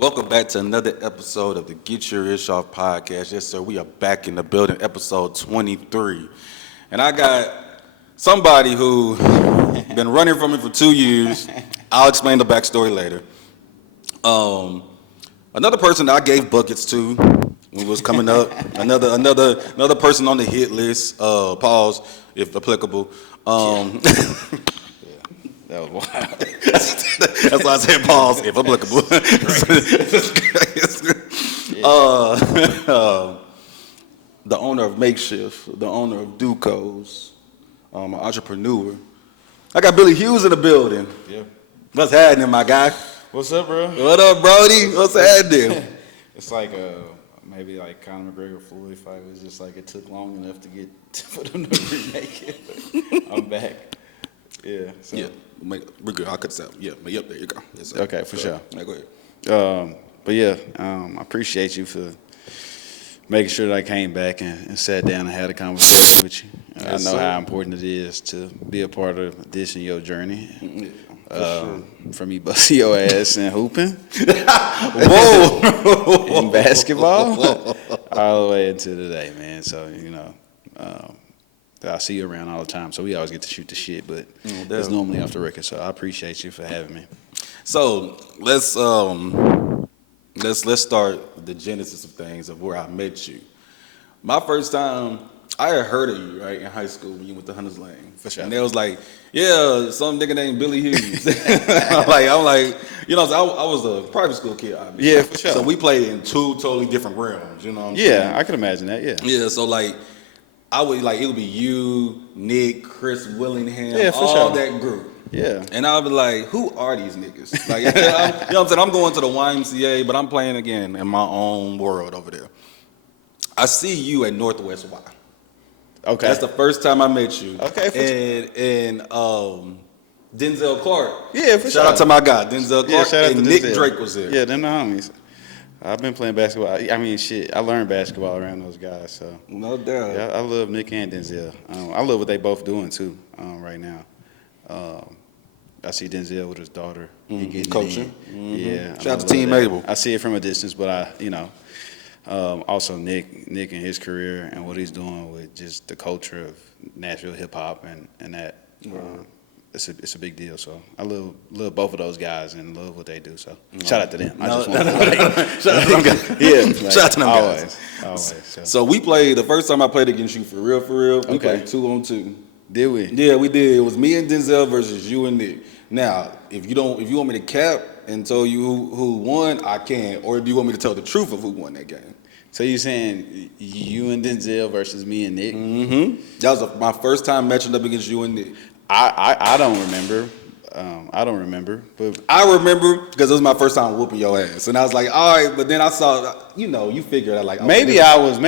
Welcome back to another episode of the Get Your Ish Off podcast. Yes, sir, we are back in the building, episode 23. And I got somebody who been running from me for 2 years. I'll explain the backstory later. Another person that I gave buckets to when we was coming up. Another person on the hit list. Pause, if applicable. That was wild. That's why I said pause, if applicable. The owner of Makeshift, the owner of Duco's, an entrepreneur. I got Billy Hughes in the building. Yeah. What's happening, my guy? What's up, bro? What up, Brody? What's happening? It's like maybe like Conor McGregor Floyd fight was just like it took long enough to get for them to remake it. I'm back. Yeah. So. Yeah. We're good. I'll cut this out. Yeah. Yep. There you go. Yes, sir. Okay, for sure. Yeah, go ahead. But yeah, I appreciate you for making sure that I came back and sat down and had a conversation with you. Yes, I know sir. how important it is to be a part of this in your journey. Sure. From you busting your ass and hooping. Whoa. In basketball, all the way into today, man. So, I see you around all the time, so we always get to shoot the shit, but it's normally off the record. So I appreciate you for having me. So let's start the genesis of things of where I met you. My first time, I had heard of you right in high school when you went to Hunter's Lane. For sure. And they was like, yeah, some nigga named Billy Hughes. I'm like, I was a private school kid, obviously. Yeah, for sure. So we played in two totally different realms, you know what I'm saying? Yeah, I can imagine that, yeah. Yeah, so like, it would be you, Nick, Chris Willingham, Yeah, for all sure. that group. Yeah. And I'll be like, who are these niggas? Like, you know what I'm saying? I'm going to the YMCA, but I'm playing again in my own world over there. I see you at Northwest Y. Okay. That's the first time I met you. Okay. And Denzel Clark. Yeah, for sure. Shout out to my guy, Denzel Clark. Yeah, shout out and to Nick Denzel. Drake was there. Yeah, them the homies. I've been playing basketball. I mean, shit, I learned basketball around those guys, so. No doubt. Yeah, I love Nick and Denzel. I love what they both doing, too, right now. I see Denzel with his daughter. He getting Coaching. it in. Yeah. Shout out to I love Team that. Able. I see it from a distance, but also Nick and his career and what he's doing with just the culture of Nashville hip hop and that. It's a big deal. So I love both of those guys and love what they do. So shout out to them. Shout out to them guys. Yeah, Shout out to them guys. Always. So we played, the first time I played against you for real, we Okay. played 2-on-2. Did we? Yeah, we did. It was me and Denzel versus you and Nick. Now, if you want me to cap and tell you who won, I can. Or do you want me to tell the truth of who won that game? So you saying you and Denzel versus me and Nick? Mm-hmm. That was my first time matching up against you and Nick. I don't remember. But I remember because it was my first time whooping your ass, and I was like, all right. But then I saw, you figured out like maybe I mean,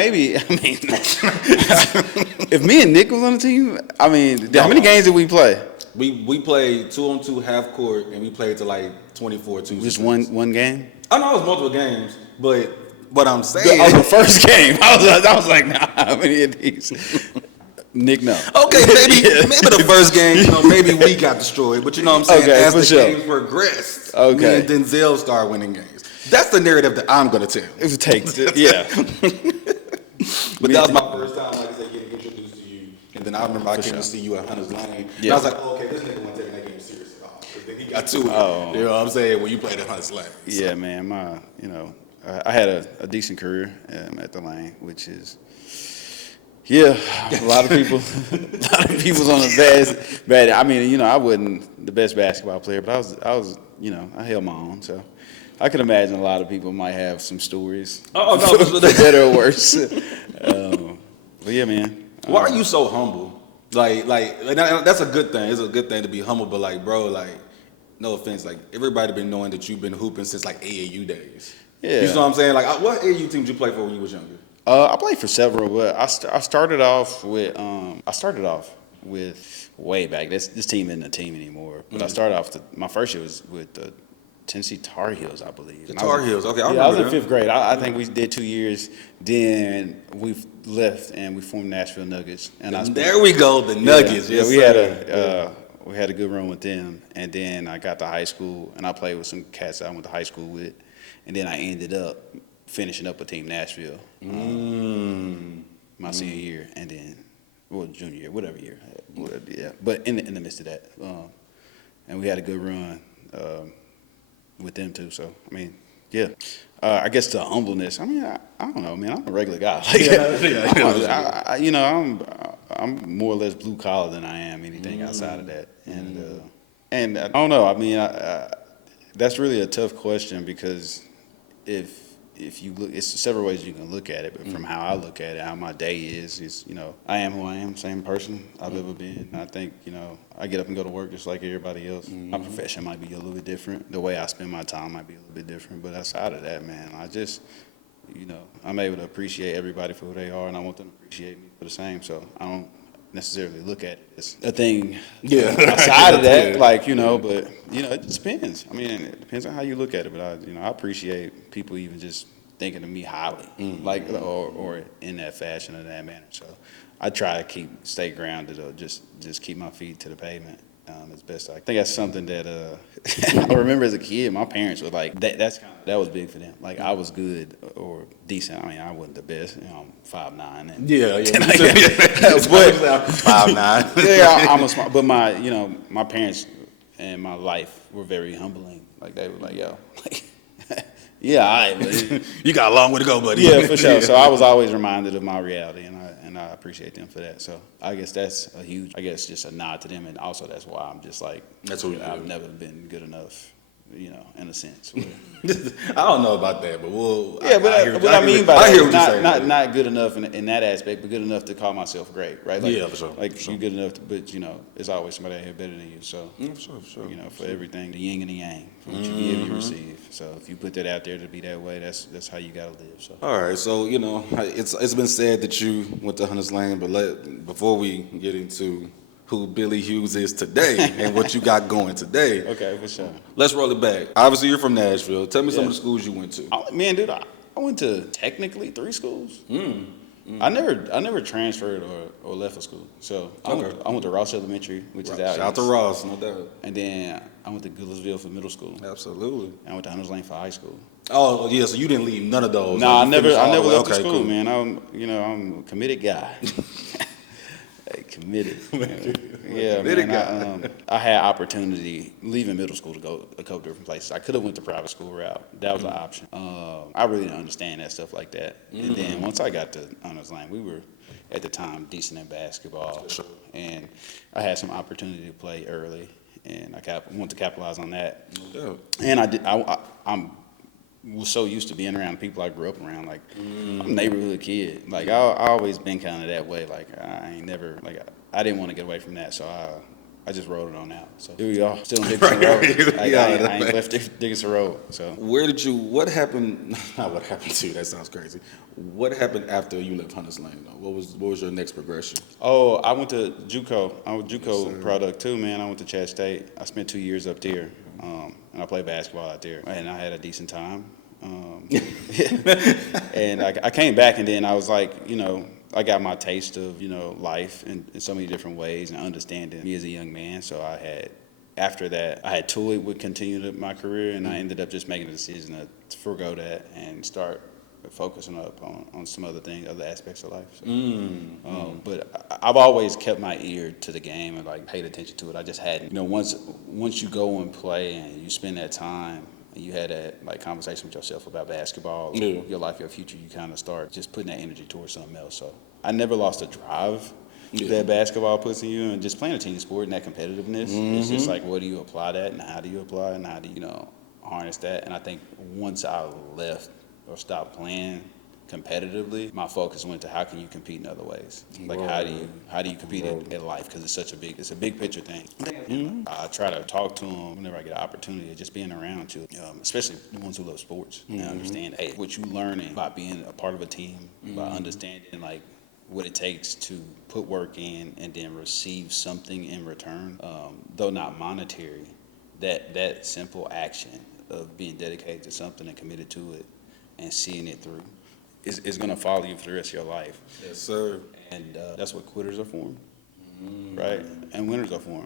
if me and Nick was on the team, I mean, how many games did we play? We played 2-on-2 half court, and we played to like 24-2. Just one game? I know it was multiple games, but what I'm saying, The first game. I was like, nah, how many of these? Nick, no. okay, maybe the first game, maybe we got destroyed, but you know what I'm saying? Okay, as for the sure. games progressed, Okay. me and Denzel started winning games. That's the narrative that I'm gonna tell. It would take, yeah. But that was my first time, like I said, getting introduced to you. And then I remember I came to see you at Hunter's Lane. And Yeah. I was like, oh, okay, this nigga wasn't taking that game serious at all. Because then he got to it. Oh. You know what I'm saying? When you played at Hunter's Lane. Yeah, man. I had a decent career at the Lane, which is, yeah, a lot of people's on the bad. I mean, I wasn't the best basketball player, but I was, I held my own. So I could imagine a lot of people might have some stories. Oh, no. for better or worse. But yeah, man. Why are you so humble? Like that's a good thing. It's a good thing to be humble, but like, bro, like, no offense, like everybody been knowing that you've been hooping since like AAU days. Yeah. You know what I'm saying? Like, what AAU team did you play for when you was younger? I played for several, but I started off with way back. This team isn't a team anymore. But I started off my first year was with the Tennessee Tar Heels, I believe. The Tar Heels. Okay, I I was remember in them. 5th grade. I think we did 2 years. Then we left and we formed Nashville Nuggets. And There we go, the Nuggets. Yeah, Yes, we sir. we had a good run with them. And then I got to high school and I played with some cats I went to high school with. and then I ended up finishing up with Team Nashville my senior year, and then junior year, whatever year, yeah. But in the midst of that, and we had a good run with them too. So I mean, yeah. I guess the humbleness. I mean, I don't know, man. I'm a regular guy. Like, I'm more or less blue collar than I am anything outside of that. And I don't know. I mean, that's really a tough question because if you look, it's several ways you can look at it. But from how I look at it, how my day is I am who I am, same person I've ever been. And I think I get up and go to work just like everybody else. My profession might be a little bit different. The way I spend my time might be a little bit different. But outside of that, man, I just I'm able to appreciate everybody for who they are, and I want them to appreciate me for the same. So I don't necessarily look at it as a thing outside of that, but it just depends. I mean, it depends on how you look at it. But I appreciate people even just thinking of me highly, or in that fashion or that manner. So I try to stay grounded, or just keep my feet to the pavement. As best I think that's something that I remember as a kid. My parents were like that was big for them. Like I was good or decent. I mean, I wasn't the best. I'm 5'9". And Yeah. But 5'9". Yeah, I'm a smart. But my parents and my life were very humbling. Like they were like, yo, yeah, all right, buddy. You got a long way to go, buddy. Yeah, for sure. So I was always reminded of my reality, and I appreciate them for that. So I guess that's just a nod to them, and also that's why I'm just like, I've never been good enough, in a sense. I don't know about that, but what I mean by that is not good enough in that aspect, but good enough to call myself great, right? Like, for sure. Like you're good enough, but there's always somebody out here better than you. So for sure. For everything, the yin and the yang, from what you give, you receive. So if you put that out there to be that way, that's how you gotta live. So all right, so it's been said that you went to Hunter's Lane, but before we get into who Billy Hughes is today and what you got going today. Okay, for sure. Let's roll it back. Obviously, you're from Nashville. Tell me some of the schools you went to. Man, dude, I went to technically 3 schools. I never transferred or left a school. So I went to Ross Elementary, which is out. Shout out to Ross, no doubt. And then I went to Goodlettsville for middle school. Absolutely. I went to Hunters Lane for high school. Oh yeah, so you didn't leave none of those. No, I never left the school, cool. man. I'm a committed guy. Committed. Yeah, man. I had opportunity leaving middle school to go a couple different places. I could have went the private school route. That was an option. I really didn't understand that stuff like that. And then once I got to Hunters Lane, we were at the time decent in basketball, and I had some opportunity to play early, and I wanted to capitalize on that. And I did. I'm was so used to being around people I grew up around. Like, I'm a neighborhood kid. Like, I always been kind of that way. Like, I ain't never, I didn't want to get away from that. So I just rode it on out. So here we are, still in Dickinson Road. I ain't left Dickinson Road. So what happened, not what happened to you, that sounds crazy. What happened after you left Hunters Lane, though? What was your next progression? Oh, I went to JUCO. I was a JUCO product too, man. I went to Chat State. I spent 2 years up there. And I played basketball out there, and I had a decent time. And I came back, and then I was like, I got my taste of, life in so many different ways and understanding me as a young man. So after that, I had toyed with continuing my career, and I ended up just making a decision to forego that and start focusing up on some other things, other aspects of life. So, but I've always kept my ear to the game and paid attention to it. I just hadn't. Once you go and play and you spend that time and you had that conversation with yourself about basketball, your life, your future, you kind of start just putting that energy towards something else. So I never lost a drive that basketball puts in you, and just playing a team sport and that competitiveness. It's just what do you apply that, and how do you apply it, and how do you harness that? And I think once I left or stopped playing competitively, my focus went to how can you compete in other ways. How do you compete in life, because it's a big picture thing. I try to talk to them whenever I get an opportunity, just being around you, especially the ones who love sports and understand what you learning by being a part of a team, by understanding what it takes to put work in and then receive something in return, though not monetary. That simple action of being dedicated to something and committed to it and seeing it through is going to follow you for the rest of your life. Yes, sir. And that's what quitters are for, right? And winners are for,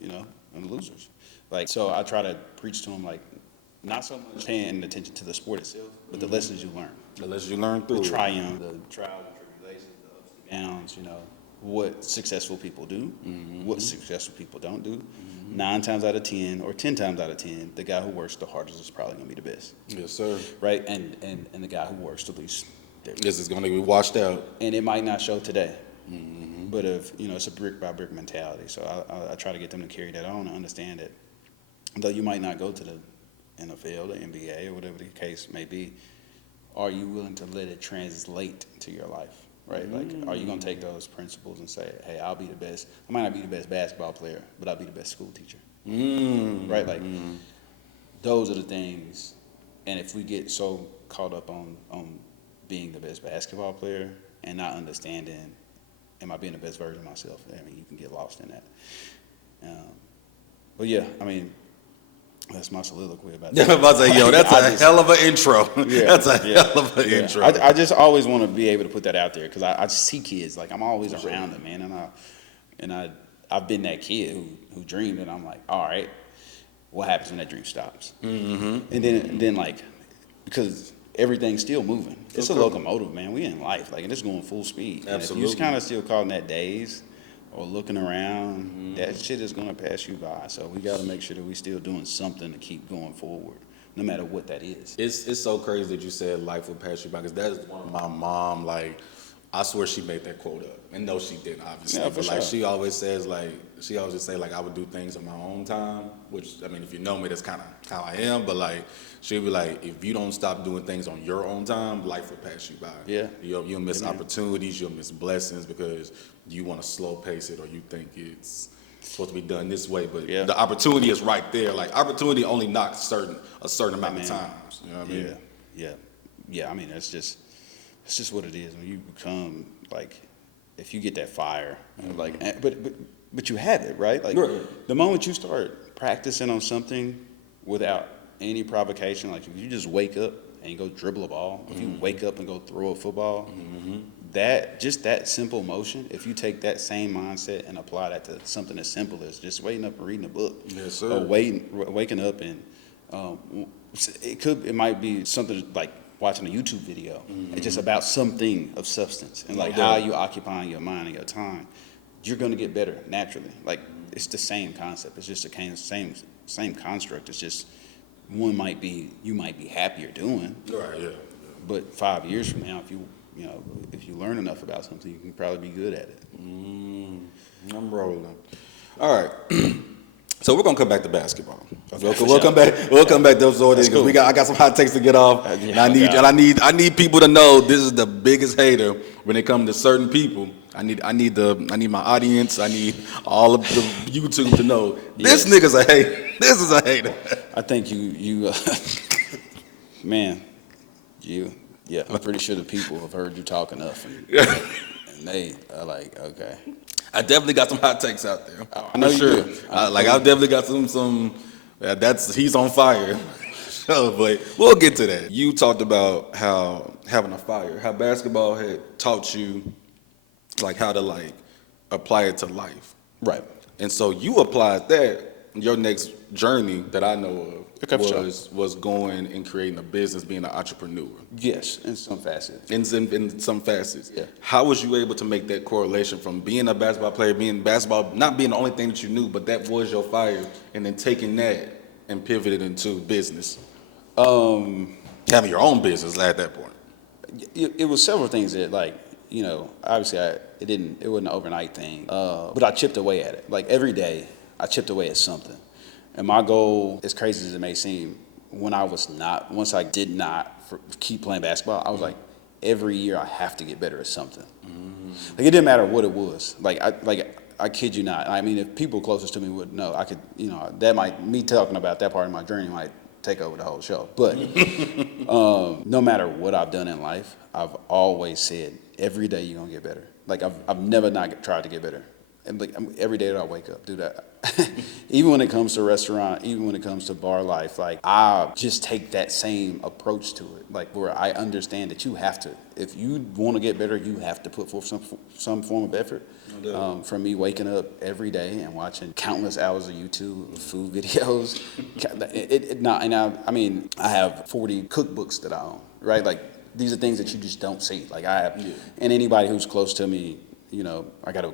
and losers. So I try to preach to them not so much paying attention to the sport itself, but the lessons you learn. The lessons you learn through The it. triumph, the trials and tribulations, the ups and downs, what successful people do, what successful people don't do. 9 times out of 10 or 10 times out of 10, the guy who works the hardest is probably going to be the best. Yes, sir. Right? And the guy who works the least. This is going to be washed out. And it might not show today. But it's a brick by brick mentality. So I try to get them to carry that on and understand that though you might not go to the NFL, the NBA, or whatever the case may be, are you willing to let it translate to your life? Right? Like, are you going to take those principles and say, hey, I'll be the best. I might not be the best basketball player, but I'll be the best school teacher. Right? Like, those are the things. And if we get so caught up on being the best basketball player and not understanding, am I being the best version of myself? I mean, you can get lost in that. But yeah, I mean, that's my soliloquy about that. I'm about to say, yo, that's a hell of an intro. Yeah, That's a hell of an intro. I just always want to be able to put that out there because I just see kids, like I'm always around them, man, and I've been that kid who dreamed, and I'm like, all right, what happens when that dream stops? And then like, because everything's still moving, it's a locomotive, man. We in life, like, and it's going full speed. And if you're just kind of still caught in that daze or looking around, that shit is going to pass you by. So we got to make sure that we still doing something to keep going forward, no matter what that is. It's so crazy that you said life will pass you by, because that is one of my mom, like, I swear she made that quote up. And no, she didn't, obviously. Yeah, for but like, sure. she always says, like, she always just say, like, I would do things in my own time, which, I mean, if you know me, that's kind of how I am. But like, she'll be like, if you don't stop doing things on your own time, life will pass you by. Yeah. You'll miss opportunities, you'll miss blessings because you want to slow pace it, or you think it's supposed to be done this way. But the opportunity is right there. Like, opportunity only knocks a certain amount of times. You know what I mean? Yeah. I mean, it's just what it is. When you become, like, if you get that fire, like, but you have it, right? Like, the moment you start practicing on something without any provocation, like if you just wake up and you go dribble a ball, if you wake up and go throw a football, that simple motion, if you take that same mindset and apply that to something as simple as just waking up and reading a book, yes, sir. or waking up and it might be something like watching a YouTube video. It's just about something of substance and like how you occupying your mind and your time. You're going to get better naturally. Like, it's the same concept. It's just the same construct. It's just you might be happier doing. Right. Yeah. But 5 years from now, if you learn enough about something, you can probably be good at it. I'm rolling. All right. So we're gonna come back to basketball. Okay, We'll come back. We'll come back to those orders because cool. I got some hot takes to get off, and I need people to know this is the biggest hater when it comes to certain people. I need my audience. I need all of the YouTube to know this nigga's a hater. This is a hater. I think you man, I'm pretty sure the people have heard you talk enough, and they are like, okay. I definitely got some hot takes out there. I know for sure. you do. I've definitely got some. He's on fire. So, but we'll get to that. You talked about how having a fire, how basketball had taught you, like, how to, like, apply it to life. Right. And so you applied that. Your next journey that I know of was going and creating a business, being an entrepreneur. Yes, in some facets. In some facets. Yeah. How was you able to make that correlation from being a basketball player, being basketball, not being the only thing that you knew, but that was your fire, and then taking that and pivoted into business? Having your own business at that point. It was several things that, like, obviously it wasn't an overnight thing, but I chipped away at it. Like, every day, I chipped away at something. And my goal, as crazy as it may seem, once I did not keep playing basketball, I was like, every year I have to get better at something. Like, it didn't matter what it was. I kid you not. I mean, if people closest to me would know, I could, me talking about that part of my journey might take over the whole show. But no matter what I've done in life, I've always said, every day you're going to get better. Like, I've never not tried to get better. and like every day that I wake up, dude, even when it comes to restaurant, even when it comes to bar life, like I just take that same approach to it, like where I understand that you have to, if you want to get better, you have to put forth some form of effort. From me waking up every day and watching countless hours of YouTube food videos, I mean, I have 40 cookbooks that I own, right? Like these are things that you just don't see. Like I have, and anybody who's close to me, you know, I got a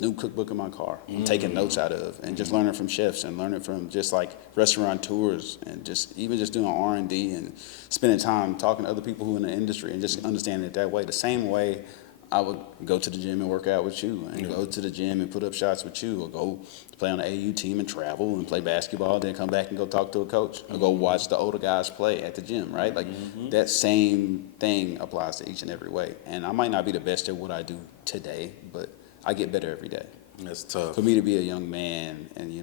new cookbook in my car. I'm taking notes out of, and just learning from chefs and learning from just like restaurateurs, and just even just doing R&D and spending time talking to other people who are in the industry and just understanding it that way. The same way I would go to the gym and work out with you, and go to the gym and put up shots with you, or go play on the AU team and travel and play basketball, then come back and go talk to a coach, or go watch the older guys play at the gym, right? Like that same thing applies to each and every way. And I might not be the best at what I do today, but I get better every day. That's tough. For me to be a young man and,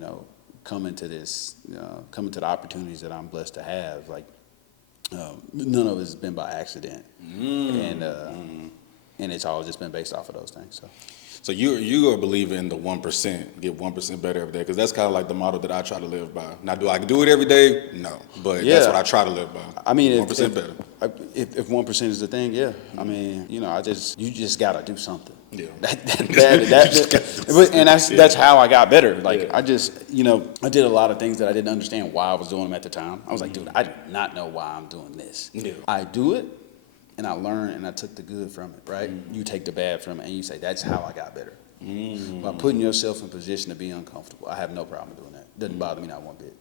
coming to the opportunities that I'm blessed to have, like, none of it has been by accident. And it's all just been based off of those things. So you're a believer in the 1%, get 1% better every day, because that's kind of like the model that I try to live by. Now, do I do it every day? No, but that's what I try to live by. I mean, 1% better. If 1% is the thing, yeah. I mean, you just gotta do something. Yeah. And that's how I got better. Like I just, I did a lot of things that I didn't understand why I was doing them at the time. I was like, dude, I do not know why I'm doing this. Yeah. I do it, and I learned, and I took the good from it, right? You take the bad from it, and you say, that's how I got better. By putting yourself in a position to be uncomfortable, I have no problem doing that. Doesn't bother me not one bit.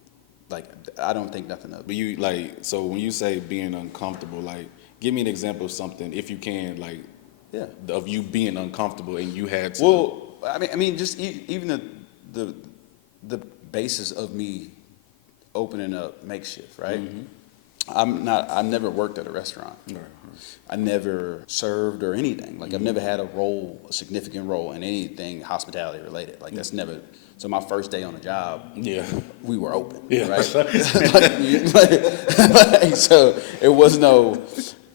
Like, I don't think nothing of it. But so when you say being uncomfortable, like, give me an example of something, if you can, like, of you being uncomfortable and you had to. Well, I mean, just even the basis of me opening up makeshift, right? I've never worked at a restaurant. Right. I never served or anything. Like I've never had a significant role in anything hospitality related. Like that's never. So my first day on the job, we were open, right? So it was no.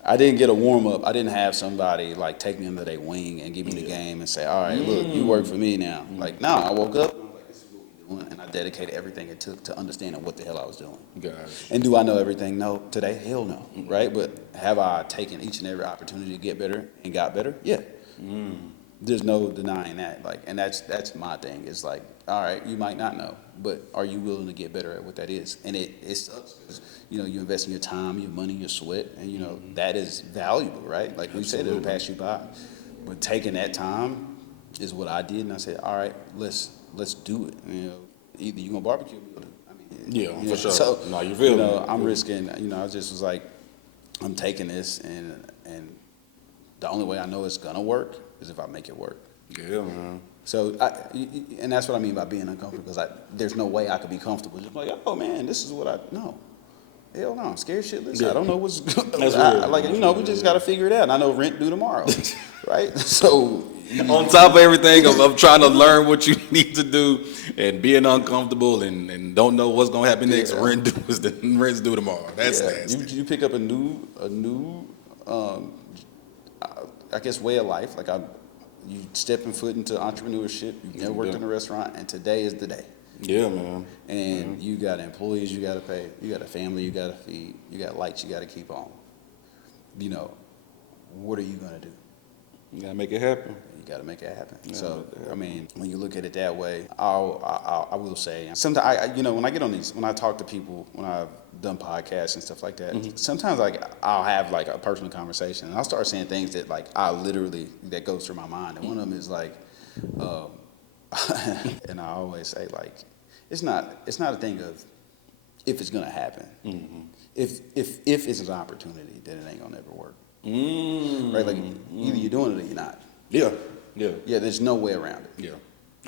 I didn't get a warm up. I didn't have somebody like take me under their wing and give me the game and say, all right, look, you work for me now. Like, no, I woke up. And I dedicated everything it took to understanding what the hell I was doing. And do I know everything? No. Today? Hell no. Right? But have I taken each and every opportunity to get better and got better? Yeah. There's no denying that. Like, and that's my thing. It's like, all right, you might not know, but are you willing to get better at what that is? And it sucks because, you invest in your time, your money, your sweat, and, that is valuable, right? Like we said, it'll pass you by. But taking that time is what I did, and I said, all right, let's do it. Either you're gonna barbecue or for sure. So, no, you feel me. I'm risking. I just was like, I'm taking this, and the only way I know it's gonna work is if I make it work. Yeah, man. So, and that's what I mean by being uncomfortable, because there's no way I could be comfortable. Just like, oh man, this is what I know. Hell no, I'm scared shitless. I don't know what's we just got to figure it out. And I know rent due tomorrow, right? So on top of everything, of trying to learn what you need to do and being uncomfortable and don't know what's gonna happen next. Rent's due tomorrow. That's nasty. You pick up a new I guess way of life. Like you stepping foot into entrepreneurship. You've never worked in a restaurant, and today is the day. Yeah, man. And you got employees you got to pay. You got a family you got to feed. You got lights you got to keep on. What are you going to do? You got to make it happen. You got to make it happen. So, I mean, when you look at it that way, I will say, sometimes, when I get on when I talk to people, when I've done podcasts and stuff like that, sometimes, I'll have, a personal conversation, and I'll start saying things that, that goes through my mind. And one of them is, and I always say, it's not a thing of if it's gonna happen. If it's an opportunity, then it ain't gonna ever work. Right? Like either you're doing it or you're not. Yeah. There's no way around it. Yeah,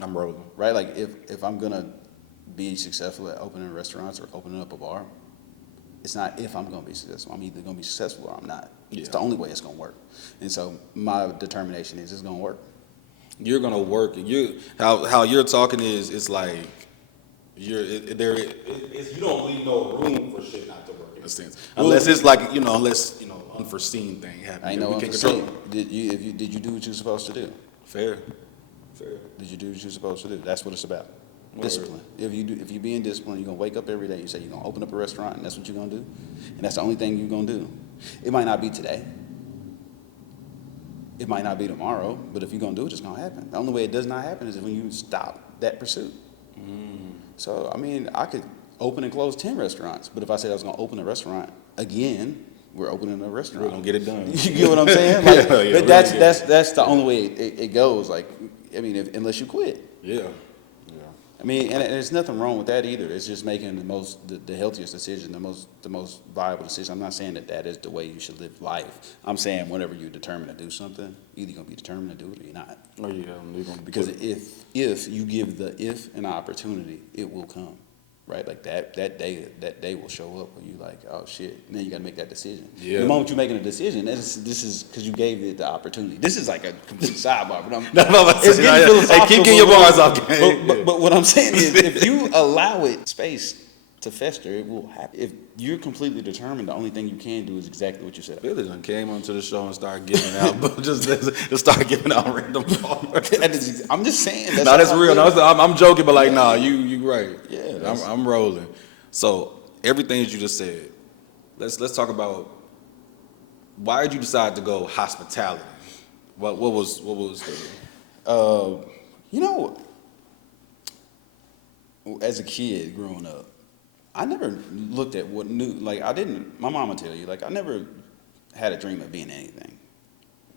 I'm rolling. Right? Like if I'm gonna be successful at opening restaurants or opening up a bar, it's not if I'm gonna be successful. I'm either gonna be successful or I'm not. It's the only way it's gonna work. And so my determination is it's gonna work. You're gonna work. How you're talking is it's like you don't leave no room for shit not to work in a sense, unless it's unforeseen thing happens. I know unforeseen. Did you do what you're supposed to do? Fair. Fair. Did you do what you're supposed to do? That's what it's about. Word. Discipline. If you being disciplined, you're gonna wake up every day. You say you're gonna open up a restaurant, and that's what you're gonna do, and that's the only thing you're gonna do. It might not be today. It might not be tomorrow, but if you're gonna do it, it's gonna happen. The only way it does not happen is when you stop that pursuit. So I mean, I could open and close 10 restaurants, but if I said I was gonna open a restaurant again, we're opening a restaurant. We're gonna get it done. You get what I'm saying? Like, Yeah, but that's the only way it goes. Like, I mean, unless you quit. Yeah. I mean, and there's nothing wrong with that either. It's just making the healthiest decision, the most viable decision. I'm not saying that is the way you should live life. I'm saying whenever you're determined to do something, either you're gonna be determined to do it or you're not. Oh yeah, you're gonna Because if you give the if an opportunity, it will come, right? Like that day will show up where you like, oh shit, and then you got to make that decision. Yeah. The moment you're making a decision, this is because you gave it the opportunity. This is like a complete sidebar, but it's getting philosophical. Hey, keep getting your bars off, gang. But what I'm saying is, if you allow it space to fester, it will happen. If you're completely determined, the only thing you can do is exactly what you said. Billy done came onto the show and started giving out, just start giving out random bars. I'm just saying. No, that's real. No, I'm joking, but like, nah, you right. Yeah, I'm rolling. So everything that you just said, let's talk about why did you decide to go hospitality? What was the You know, as a kid growing up, I never looked at what new, like I didn't, my mama tell you, like I never had a dream of being anything.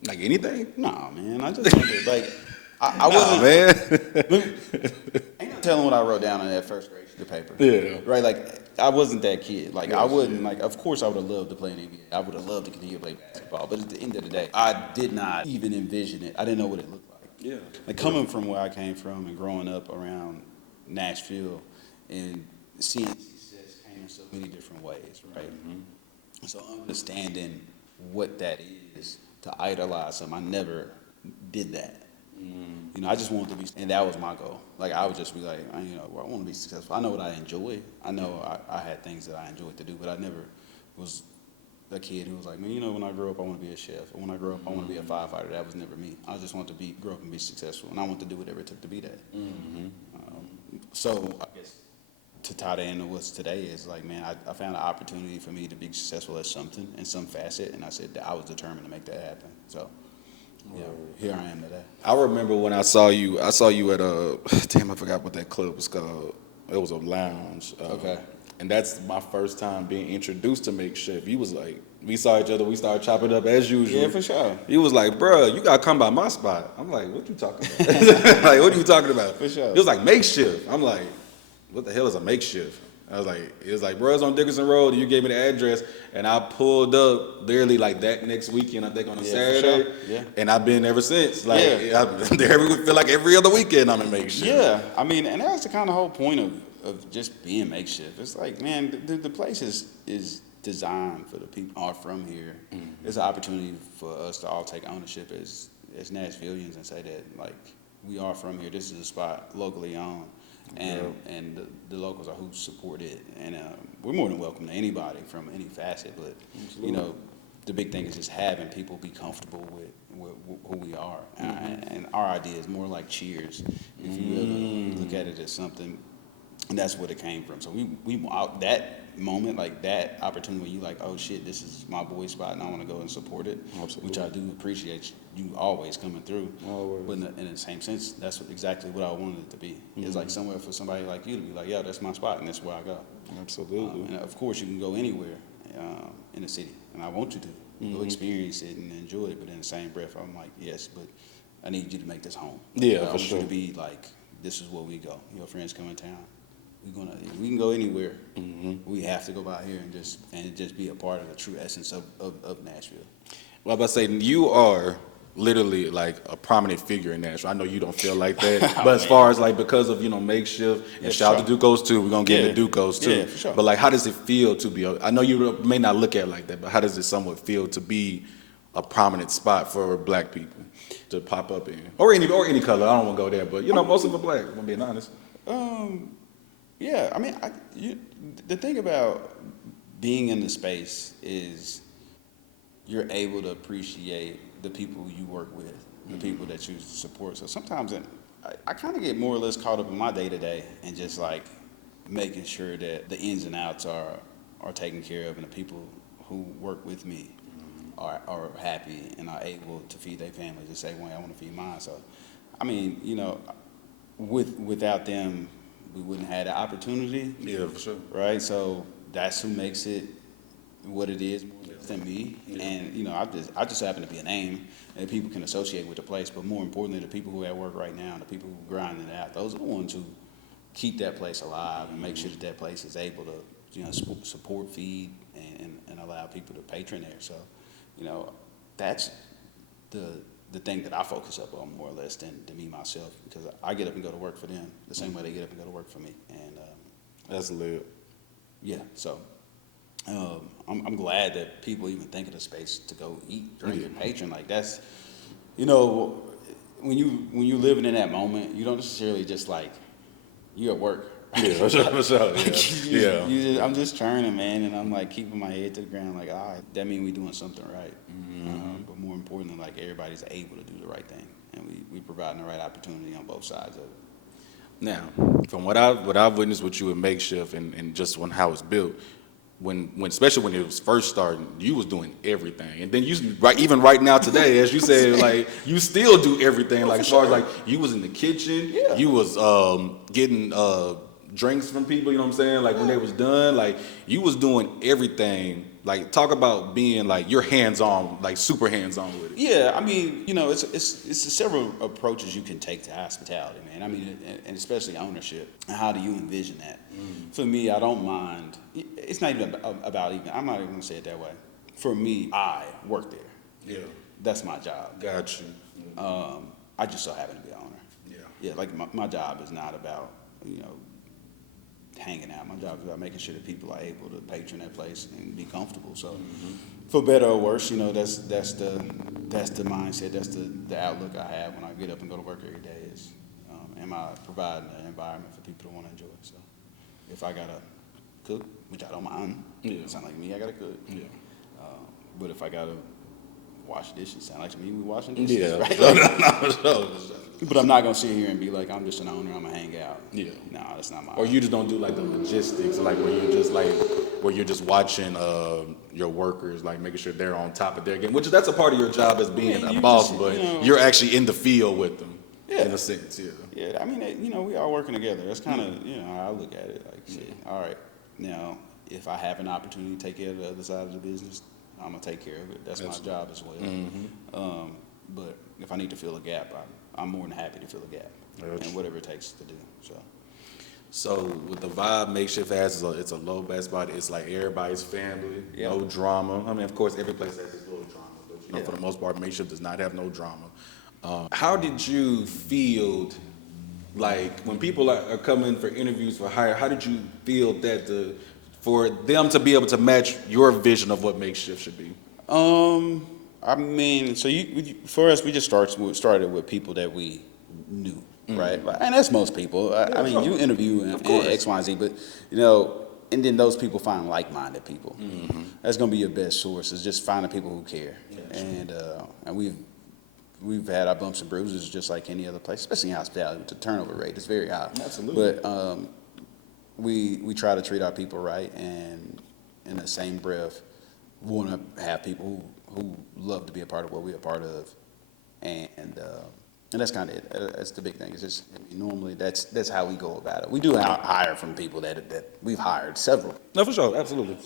like anything? Nah, man, I just wanted, like, I wasn't, man. ain't no telling what I wrote down on that first grade sheet of paper. Yeah. Right, like, I wasn't that kid. Like, I Yes, wouldn't, like, of course I would have loved to play in the NBA. I would have loved to continue to play basketball. But at the end of the day, I did not even envision it. I didn't know what it looked like. Yeah. Like, coming from where I came from and growing up around Nashville and seeing success came in so many different ways, right? So understanding what that is to idolize something, I never did that. You know, I just wanted to be, and that was my goal. Like, I would just be like, I want to be successful. I know what I enjoy. I know I had things that I enjoyed to do, but I never was a kid who was like, man, when I grow up, I want to be a chef. Or when I grow up, I want to be a firefighter. That was never me. I just wanted to grow up and be successful, and I want to do whatever it took to be that. So I guess to tie that into what's today is like, man, I found an opportunity for me to be successful at something in some facet, and I said that I was determined to make that happen. So. Yeah, here I am today. I remember when I saw you at damn, I forgot what that club was called. It was a lounge. Okay. And that's my first time being introduced to makeshift. He was like, we saw each other, we started chopping up as usual. Yeah, for sure. He was like, bruh, you gotta come by my spot. I'm like, what you talking about? Like, what are you talking about? For sure. He was like, makeshift. I'm like, what the hell is a makeshift? I was like, it was like, bro, it's on Dickinson Road, and you gave me the address, and I pulled up literally like that next weekend, I think on a Saturday. Sure. Yeah. And I've been ever since. Like, Yeah. I've been there feel like every other weekend I'm in makeshift. Yeah, I mean, and that's the kind of whole point of just being makeshift. It's like, man, the place is designed for the people who are from here. It's an opportunity for us to all take ownership as Nashvillians and say that, like, we are from here. This is a spot locally owned. And the locals are who support it, and we're more than welcome to anybody from any facet. But the big thing is just having people be comfortable with who we are, and our idea is more like Cheers. If you ever look at it as something, and that's what it came from. So we out that moment, like that opportunity where you like, oh shit, this is my boy spot, and I want to go and support it. Absolutely. Which I do appreciate you always coming through. Always. But in the same sense, that's exactly what I wanted it to be. It's like somewhere for somebody like you to be like, yeah, that's my spot, and that's where I go. Absolutely. And of course, you can go anywhere in the city, and I want you to go experience it and enjoy it. But in the same breath, I'm like, yes, but I need you to make this home. Yeah, I for want sure. you to be like, this is where we go. Your friends come in town. We can go anywhere. We have to go by here and just be a part of the true essence of Nashville. Well, I'm about to say, you are literally like a prominent figure in Nashville. I know you don't feel like that, but as far as like because of makeshift and shout out to Ducos too, we're gonna get into Ducos too. Yeah, for sure. But like, how does it feel to be? I know you may not look at it like that, but how does it somewhat feel to be a prominent spot for Black people to pop up in, or any color? I don't want to go there, but most of them are Black. If I'm being honest. Yeah, I mean, the thing about being in the space is you're able to appreciate the people you work with, the people that you support. So sometimes I kind of get more or less caught up in my day to day and just like making sure that the ins and outs are taken care of and the people who work with me are happy and are able to feed their families the same way I want to feed mine. So, I mean, without them, we wouldn't have the opportunity. Yeah, for sure. Right. So that's who makes it what it is more than me. Yeah. And I just happen to be a name that people can associate with the place. But more importantly, the people who are at work right now, the people who are grinding it out, those are the ones who keep that place alive and make sure that that place is able to support, feed, and allow people to patron there. So, that's the thing that I focus up on more or less than me myself, because I get up and go to work for them the same way they get up and go to work for me. And That's lit. yeah, so I'm glad that people even think of the space to go eat, drink, and patron. Like that's, when you living in that moment, you don't necessarily just like you at work. Yeah, for sure, for sure. Yeah. I'm just churning, man, and I'm like keeping my head to the ground, like, all right, that means we doing something right. But more importantly, like everybody's able to do the right thing, and we providing the right opportunity on both sides of it. Now, from what I've witnessed with you in Makeshift and just on how it's built, when especially when it was first starting, you was doing everything, and then even right now today, as you said, like you still do everything. Like as far as like you was in the kitchen, you was getting drinks from people. You know what I'm saying? Like when they was done, like you was doing everything. Like talk about being like you're hands on, like super hands on with it. Yeah, I mean, it's several approaches you can take to hospitality, man. I mean, and especially ownership. How do you envision that? For me, I don't mind. It's not even about even. I'm not even gonna say it that way. For me, I work there. Yeah, that's my job. Got you. I just so happen to be an owner. Yeah. Like my job is not about hanging out. My job is about making sure that people are able to patron that place and be comfortable. So, for better or worse, that's the mindset, that's the outlook I have when I get up and go to work every day. Is am I providing an environment for people to want to enjoy? So, if I gotta cook, which I don't mind, it sound like me, I gotta cook. Yeah. But if I gotta wash dishes, sound like to me we washing dishes, right? No. But I'm not gonna sit here and be like, I'm just an owner, I'm gonna hang out. Yeah. No, that's not my. Or you just don't do like the logistics, like where you're just watching your workers, like making sure they're on top of their game, which that's a part of your job as being a boss, but you're actually in the field with them. Yeah. In a sense, yeah. Yeah, I mean, we all working together. That's kind of, how I look at it. Like, shit, all right, now, if I have an opportunity to take care of the other side of the business, I'm going to take care of it. That's my job as well. But if I need to fill a gap, I'm more than happy to fill a gap. And whatever it takes to do, So with the vibe Makeshift has, it's a low best spot. It's like everybody's family, no drama. I mean, of course, every place has its little drama, but for the most part, Makeshift does not have no drama. How did you feel, like when people are coming for interviews for hire? How did you feel that for them to be able to match your vision of what Makeshift should be? I mean, so for us, we just started with people that we knew. Right, and that's most people. I mean, you interview and X, Y, and Z, but and then those people find like-minded people. That's gonna be your best source. Is just finding people who care. And we've had our bumps and bruises just like any other place, especially in hospitality. The turnover rate is very high. Absolutely. But we try to treat our people right, and in the same breath, want to have people who love to be a part of what we're a part of, and that's kind of it. That's the big thing. It's just normally that's how we go about it. We do hire from people that we've hired several. No, for sure, absolutely.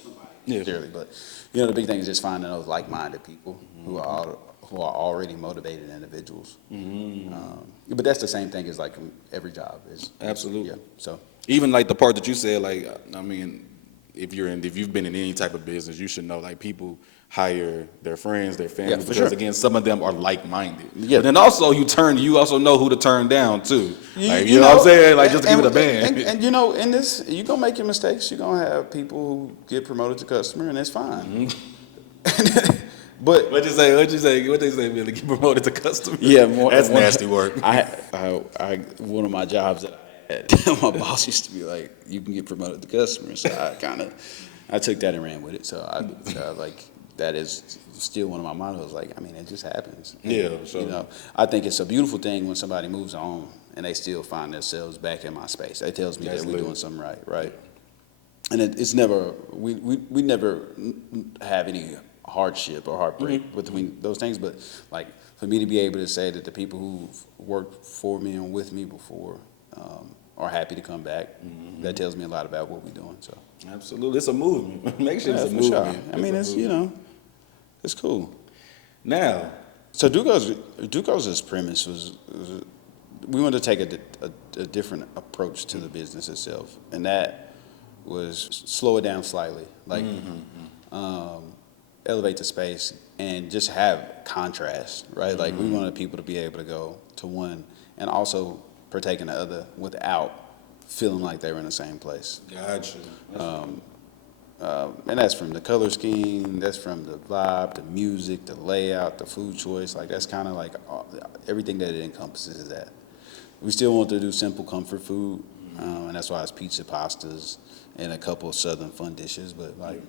Yeah, clearly, but the big thing is just finding those like-minded people who are already motivated individuals. But that's the same thing as like every job is. Absolutely. Yeah. So even like the part that you said, like I mean, if you've been in any type of business, you should know like people hire their friends, their family, because again, some of them are like-minded. Yeah. But then also you also know who to turn down too. You know what I'm saying? Like just to give it a band. And in this, you're gonna make your mistakes. You're gonna have people who get promoted to customer, and that's fine. But What they say, Billy, get promoted to customer. Yeah, that's nasty work. I one of my jobs that I had, my boss used to be like, you can get promoted to customer. So I took that and ran with it. So like that is still one of my mottos. Like, I mean, it just happens. Yeah, sure. I think it's a beautiful thing when somebody moves on and they still find themselves back in my space. That tells me That's that we're lit. doing something right? And it's never we never have any hardship or heartbreak between those things. But like for me to be able to say that the people who've worked for me and with me before are happy to come back, that tells me a lot about what we're doing. So Absolutely, it's a movement. Make sure yeah, it's a for sure. movement. I mean, a it's movement. it's cool. Now, So Duco's premise was we wanted to take a different approach to the business itself, and that was slow it down slightly, like elevate the space and just have contrast, right? Like we wanted people to be able to go to one and also partake in the other without feeling like they were in the same place. gotcha. And that's from the color scheme, that's from the vibe, the music, the layout, the food choice. Like that's kind of like everything that it encompasses is that. We still want to do simple comfort food, and that's why it's pizza, pastas, and a couple of southern fun dishes. But like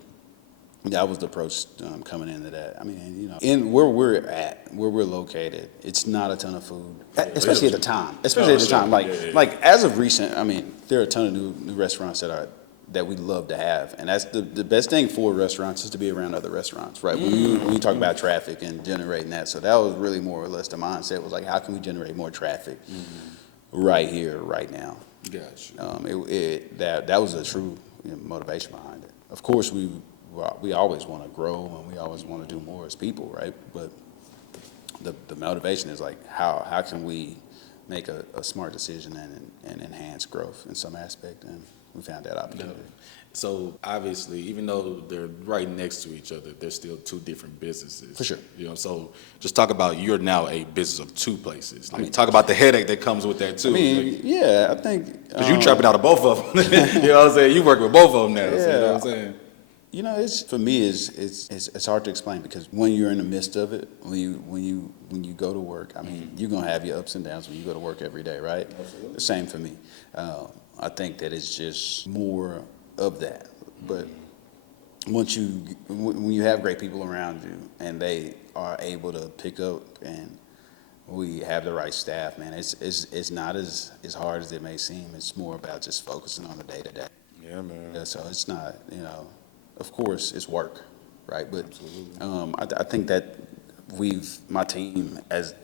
that was the approach coming into that. I mean, in where we're located, it's not a ton of food, especially at the time. Especially at the time, like as of recent, I mean, there are a ton of new restaurants that we love to have, and that's the best thing for restaurants is to be around other restaurants, right? When you talk about traffic and generating that, so that was really more or less the mindset was like, how can we generate more traffic right here, right now? Gotcha. That was a true motivation behind it. Of course, we always want to grow and we always want to do more as people, right? But the motivation is like how can we make a smart decision and enhance growth in some aspect, and we found that opportunity. So obviously, even though they're right next to each other, they're still two different businesses. For sure. So just talk about you're now a business of two places. Like talk about the headache that comes with that too. I mean, yeah, I think Because you trapping out of both of them. You know what I'm saying? You work with both of them now. So, you know what I'm saying? it's for me it's hard to explain because when you're in the midst of it, when you go to work, I mean, you're gonna have your ups and downs when you go to work every day, right? Absolutely. The same for me. I think that it's just more of that. But when you have great people around you and they are able to pick up and we have the right staff, man, it's not as hard as it may seem. It's more about just focusing on the day to day. Yeah, man. Yeah, so it's not, of course it's work, right? But I think that my team has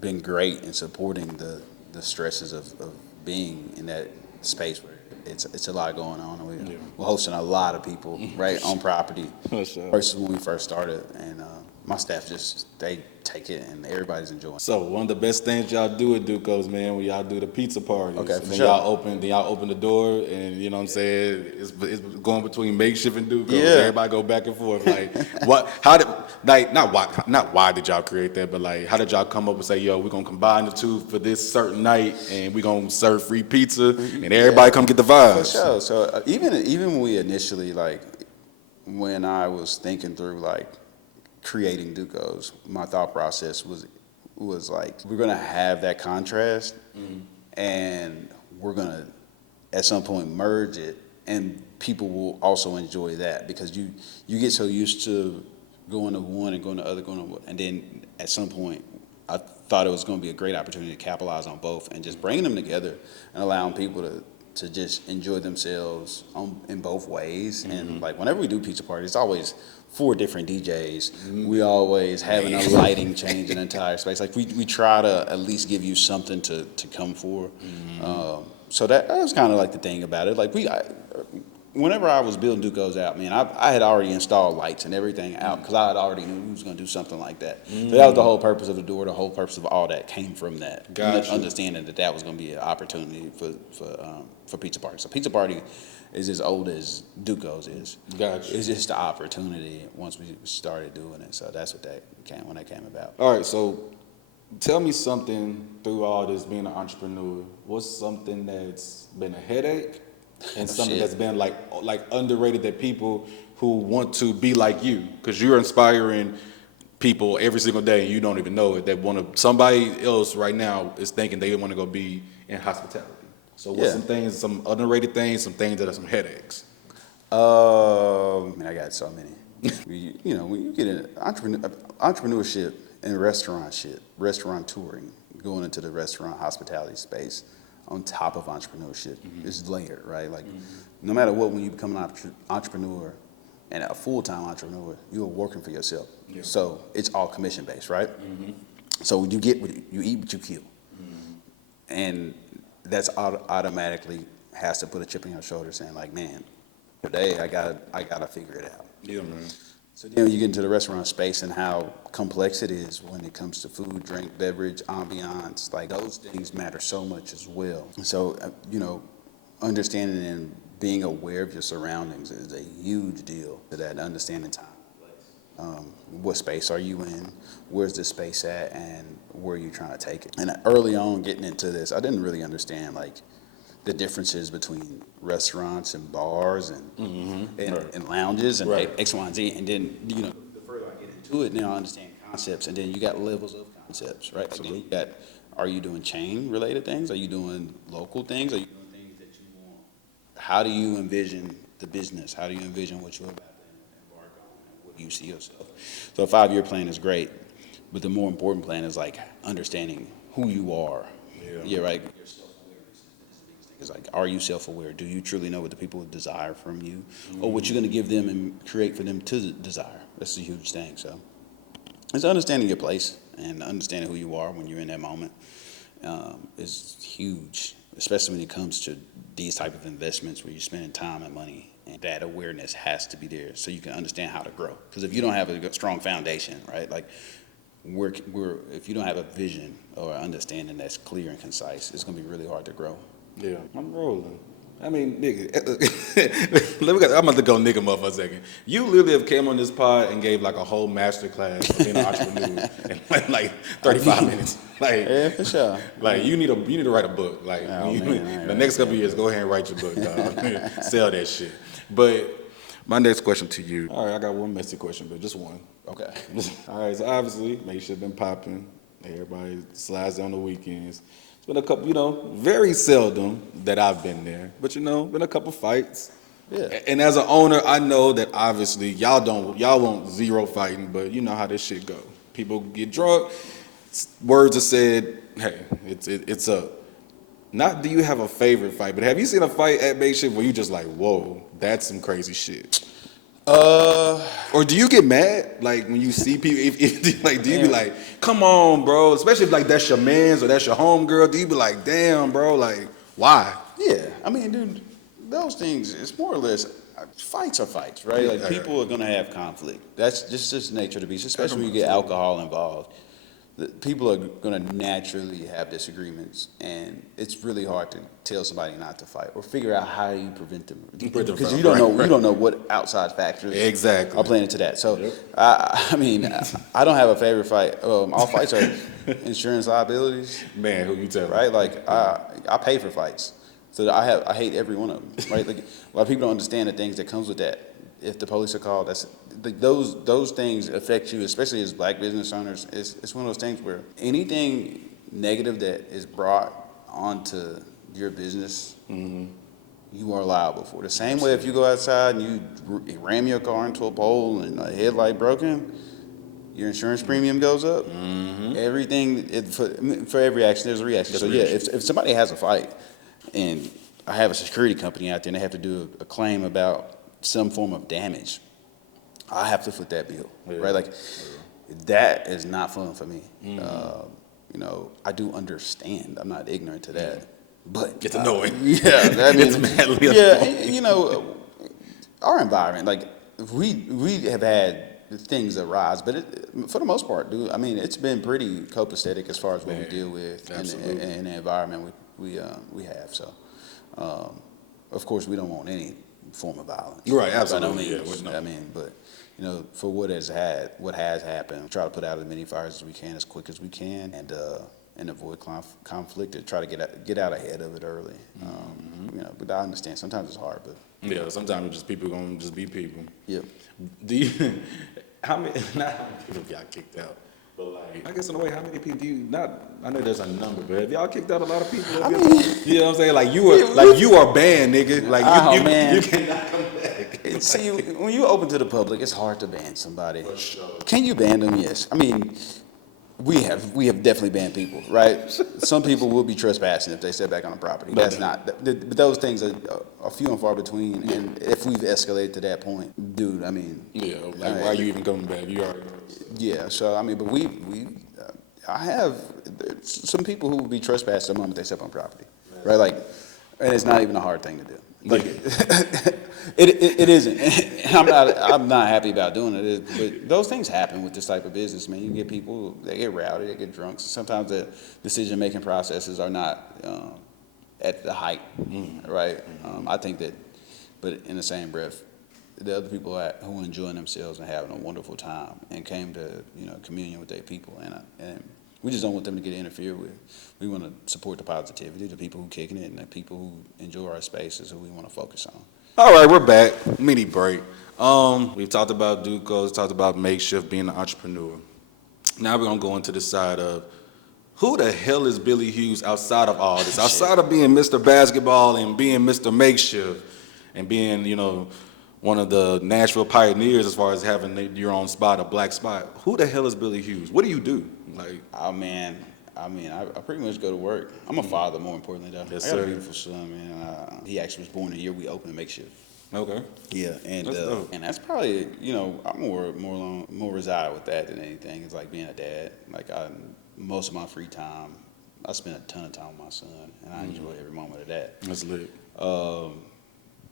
been great in supporting the stresses of being in that space where it's a lot going on. And we're hosting a lot of people right on property versus when we first started, and my staff they take it and everybody's enjoying it. So one of the best things y'all do at Duco's, man, when y'all do the pizza parties. Okay, and for then sure. y'all open the door, and you know what I'm saying? It's going between makeshift and Duco's. Yeah. Everybody go back and forth. Like not why did y'all create that, but like how did y'all come up and say, yo, we're gonna combine the two for this certain night, and we're gonna serve free pizza, and everybody come get the vibes. For sure. So even when we initially when I was thinking through creating Duco's, my thought process was like we're gonna have that contrast, and we're gonna at some point merge it, and people will also enjoy that because you get so used to going to one and going to the other, and then at some point I thought it was going to be a great opportunity to capitalize on both and just bringing them together and allowing people to just enjoy themselves in both ways. And whenever we do pizza parties, it's always 4 different DJs. We always having a lighting change in the entire space. Like we try to at least give you something to come for. So that was kind of like the thing about it. Whenever I was building Duco's out, man, I had already installed lights and everything out because I had already knew we was going to do something like that. So that was the whole purpose of the door. The whole purpose of all that came from that. Gotcha. Understanding that was going to be an opportunity for pizza party. So pizza party is as old as Duco's is. Gotcha. It's just the opportunity once we started doing it. So that's when that came about. All right, so tell me something through all this being an entrepreneur. What's something that's been a headache and something that's been like underrated that people who want to be like you, because you're inspiring people every single day and you don't even know it, that somebody else right now is thinking they want to go be in hospitality. So what's some things, some underrated things, some things that are some headaches? I got so many. When you get in entrepreneurship and restaurant touring going into the restaurant hospitality space on top of entrepreneurship is layered, right? Like, no matter what, when you become an entrepreneur and a full-time entrepreneur, you are working for yourself. Yeah. So it's all commission-based, right? So you get you eat what you kill, and that's automatically has to put a chip on your shoulder, saying like, man, today I gotta figure it out. Yeah, man. So then you get into the restaurant space and how complex it is when it comes to food, drink, beverage, ambiance. Like those things matter so much as well. And so, understanding and being aware of your surroundings is a huge deal to that, understanding time. What space are you in? Where's the space at? And where are you trying to take it? And early on getting into this, I didn't really understand like the differences between restaurants and bars and lounges and X, Y, and Z. And then, the further I get into it, now I understand concepts. And then you got levels of concepts, right? So then you got, are you doing chain related things? Are you doing local things? Are you doing things that you want? How do you envision the business? How do you envision what you're about to embark on? What do you see yourself? So a 5-year plan is great, but the more important plan is like understanding who you are. Yeah, right. It's like, are you self-aware? Do you truly know what the people desire from you, or what you're going to give them and create for them to desire? That's a huge thing. So it's understanding your place and understanding who you are when you're in that moment is huge, especially when it comes to these type of investments where you're spending time and money. And that awareness has to be there so you can understand how to grow. Because if you don't have a strong foundation, right, like if you don't have a vision or understanding that's clear and concise, it's going to be really hard to grow. Yeah, I'm rolling. I mean, nigga, I'm about to go nigga mother for a second. You literally have came on this pod and gave like a whole master class on being an entrepreneur in like 35 minutes. Like, yeah, for sure. Like you need to write a book. Like the next couple of years, go ahead and write your book, dog. Sell that shit. But my next question to you. All right, I got one messy question, but just one. Okay. All right, so obviously, make sure been popping. Everybody slides down the weekends. It's been a couple, very seldom that I've been there, but been a couple fights. Yeah. And as an owner, I know that obviously y'all want zero fighting, but you know how this shit go. People get drunk, words are said. Hey, it's a. Not do you have a favorite fight, but have you seen a fight at Makeshift where you just like, whoa, that's some crazy shit? Or do you get mad like when you see people? If like, do you be like, come on, bro? Especially if like that's your man's or that's your homegirl. Do you be like, damn, bro? Like, why? Yeah, I mean, dude, those things. It's more or less fights are fights, right? Like people are gonna have conflict. That's just nature to be, especially when you get alcohol involved. People are going to naturally have disagreements, and it's really hard to tell somebody not to fight or figure out how you prevent them because you don't know what outside factors are playing into that. So, I mean, I don't have a favorite fight. All fights are insurance liabilities. Man, who you tell? Right? Like I pay for fights, so I hate every one of them. Right? Like a lot of people don't understand the things that comes with that. If the police are called, those things affect you, especially as black business owners. It's one of those things where anything negative that is brought onto your business, you are liable for. The same way if you go outside and you ram your car into a pole and a headlight broken, your insurance premium goes up. Everything for every action, there's a reaction. So yeah, if somebody has a fight, and I have a security company out there and they have to do a claim about some form of damage, I have to foot that bill, right? Like that is not fun for me. I do understand. I'm not ignorant to that, but it's annoying. I mean, it's madly annoying. Our environment, like we have had things arise, but for the most part, dude, I mean, it's been pretty copacetic as far as what we deal with in the environment we have. So, of course, we don't want any form of violence. Right, absolutely. I mean, but for what has happened, try to put out as many fires as we can, as quick as we can, and avoid conflict, and try to get out ahead of it early. But I understand sometimes it's hard, but sometimes just people gonna just be people. Yep. Do you? Not how many people got kicked out? But like, I guess in a way, how many people do you not? I know there's a number, but have y'all kicked out a lot of people? I mean, you know what I'm saying? Like you are banned, nigga. Like you cannot come back. See, when you open to the public, it's hard to ban somebody. Can you ban them? Yes. I mean, We have definitely banned people, right? Some people will be trespassing if they step back on the property. That's not, but those things are few and far between. And if we've escalated to that point, dude, I mean, Yeah, like why are you even coming back? You already know. yeah. So I mean, but I have some people who will be trespassing the moment they step on property, right? Like, and it's not even a hard thing to do. Like, it isn't. I'm not happy about doing it, but those things happen with this type of business, man. You get people, they get rowdy, they get drunk. Sometimes the decision making processes are not at the height, right? I think that, but in the same breath, the other people who are enjoying themselves and having a wonderful time and came to communion with their people, and we just don't want them to get interfered with. We want to support the positivity, the people who kicking it, and the people who enjoy our spaces who we want to focus on. All right, we're back. Mini break. We've talked about Ducos, talked about makeshift, being an entrepreneur. Now we're gonna go into the side of who the hell is Billy Hughes outside of all this? Outside of being Mr. Basketball and being Mr. Makeshift and being, one of the Nashville pioneers as far as having your own spot, a black spot. Who the hell is Billy Hughes? What do you do? Like, Oh man, I mean, I pretty much go to work. I'm a father, more importantly, though. Yes, I got sir. a beautiful son, man. He actually was born the year we opened Makeshift. okay. Yeah, and That's dope. and that's probably I'm more reside with that than anything. It's like being a dad. Like most of my free time, I spend a ton of time with my son, and I enjoy every moment of that. That's lit.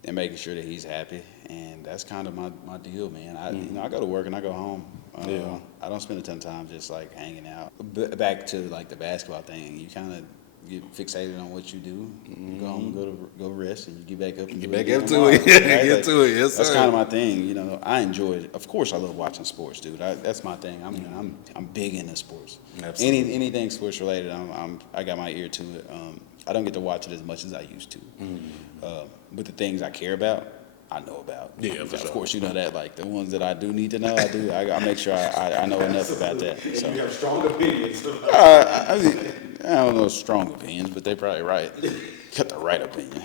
And making sure that he's happy, and that's kind of my deal, man. I go to work and I go home. Yeah. I don't spend a ton of time just like hanging out. Back to like the basketball thing, you kind of get fixated on what you do. You go home, go rest, and you get back up and Get do back again up to tomorrow, it. right? Get Like, to it. Yes, that's sir. kind of my thing. I enjoy it. Of course, I love watching sports, dude. That's my thing. I'm big into sports. Absolutely. Anything sports related, I got my ear to it. I don't get to watch it as much as I used to. But the things I care about, I know about. Yeah, for Of sure. course, you know that. Like the ones that I do need to know, I do. I make sure I know enough about that. So You have strong opinions. I mean, I don't know strong opinions, but they probably right. Got the right opinion.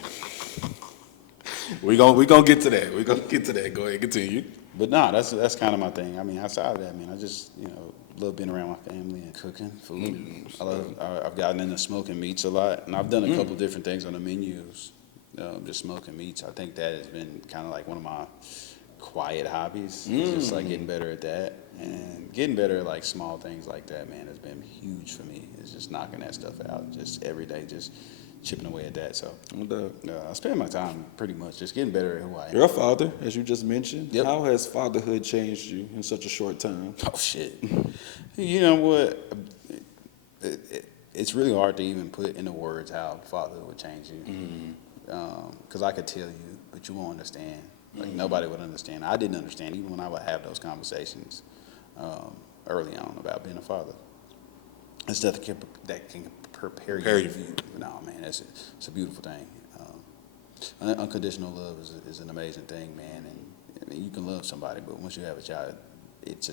We gonna get to that. We gonna get to that. Go ahead, continue. But no, that's kind of my thing. I mean, outside of that, man, I just love being around my family and cooking food. I've gotten into smoking meats a lot, and I've done a couple different things on the menus. Just smoking meats. I think that has been kind of like one of my quiet hobbies. It's just like getting better at that and getting better at like small things like that, man, has been huge for me. It's just knocking that stuff out just every day, just chipping away at that. So I spend my time pretty much just getting better at who I am. You're a father, as you just mentioned. Yep. How has fatherhood changed you in such a short time? Oh shit! You know what? It's really hard to even put into words how fatherhood would change you. Because I could tell you, but you won't understand. Like nobody would understand. I didn't understand even when I would have those conversations early on about being a father. It's stuff that can prepare you. No, man, it's a beautiful thing. Unconditional love is an amazing thing, man. And I mean, you can love somebody, but once you have a child, it's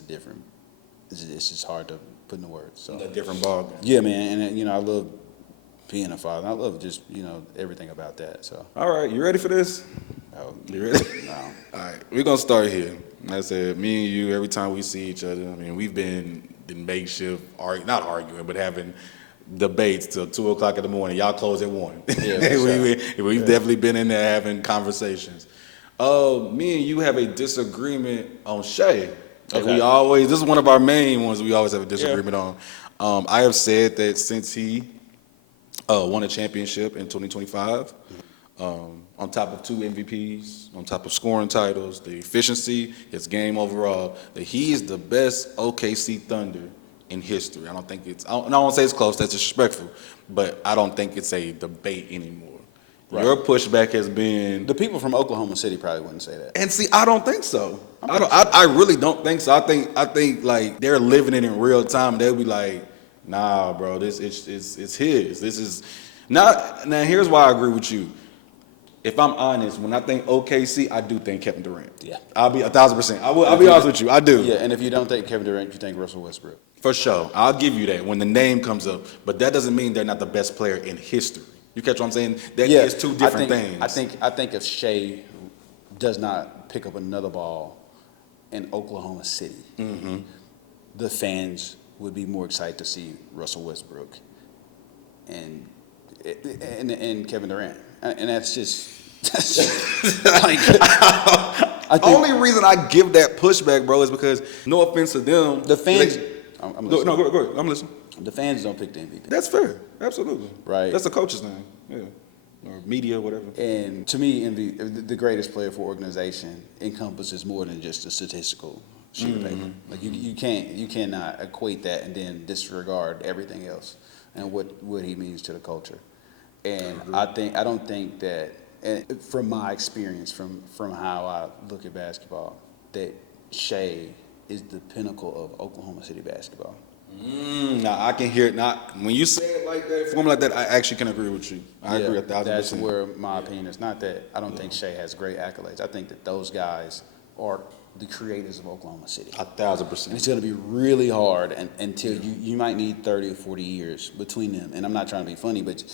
just hard to put into words. So A different ball game. yeah, man, and I love being a father. I love just everything about that. So All right, you ready for this? You ready? no. All right, we're gonna start here. Like I said, me and you, every time we see each other, I mean, we've been in makeshift, not arguing, but having debates till 2:00 in the morning. Y'all close at 1. Yeah, for sure. We've definitely been in there having conversations. Me and you have a disagreement on Shay. Like Okay. this is one of our main ones we always have a disagreement on. I have said that since he won a championship in 2025, on top of 2 MVPs, on top of scoring titles, the efficiency, his game overall, that he is the best OKC Thunder in history. I don't want to say it's close, that's disrespectful, but I don't think it's a debate anymore. Right. Your pushback has been, The people from Oklahoma City probably wouldn't say that. and see, I don't think so. I really don't think so. I think like they're living it in real time. They'll be like, nah, bro, it's his. This is not. Now here's why I agree with you. If I'm honest, when I think OKC, I do think Kevin Durant. Yeah. I'll be 1,000%. I'll be honest with you. I do. Yeah, and if you don't think Kevin Durant, you think Russell Westbrook. For sure. I'll give you that when the name comes up. But that doesn't mean they're not the best player in history. You catch what I'm saying? That is two different things. I think if Shea does not pick up another ball in Oklahoma City, the fans would be more excited to see Russell Westbrook and Kevin Durant, and that's just like I think Only reason I give that pushback, bro, is because no offense to them, the fans. Go ahead. I'm listening. The fans don't pick the MVP. That's fair. Absolutely. Right. That's the coach's name. Yeah. Or media, whatever. And to me, the greatest player for organization encompasses more than just a statistical sheet of paper. Like you cannot equate that and then disregard everything else and what he means to the culture. And I don't think that, and from my experience, from how I look at basketball, that Shea is the pinnacle of Oklahoma City basketball. Now I can hear it. Not when you say it like that, form like that. I actually can agree with you. I agree 1,000%. That's where my opinion is. Not that I don't think Shea has great accolades. I think that those guys are the creators of Oklahoma City. 1,000%. And it's going to be really hard until you might need 30 or 40 years between them. And I'm not trying to be funny, but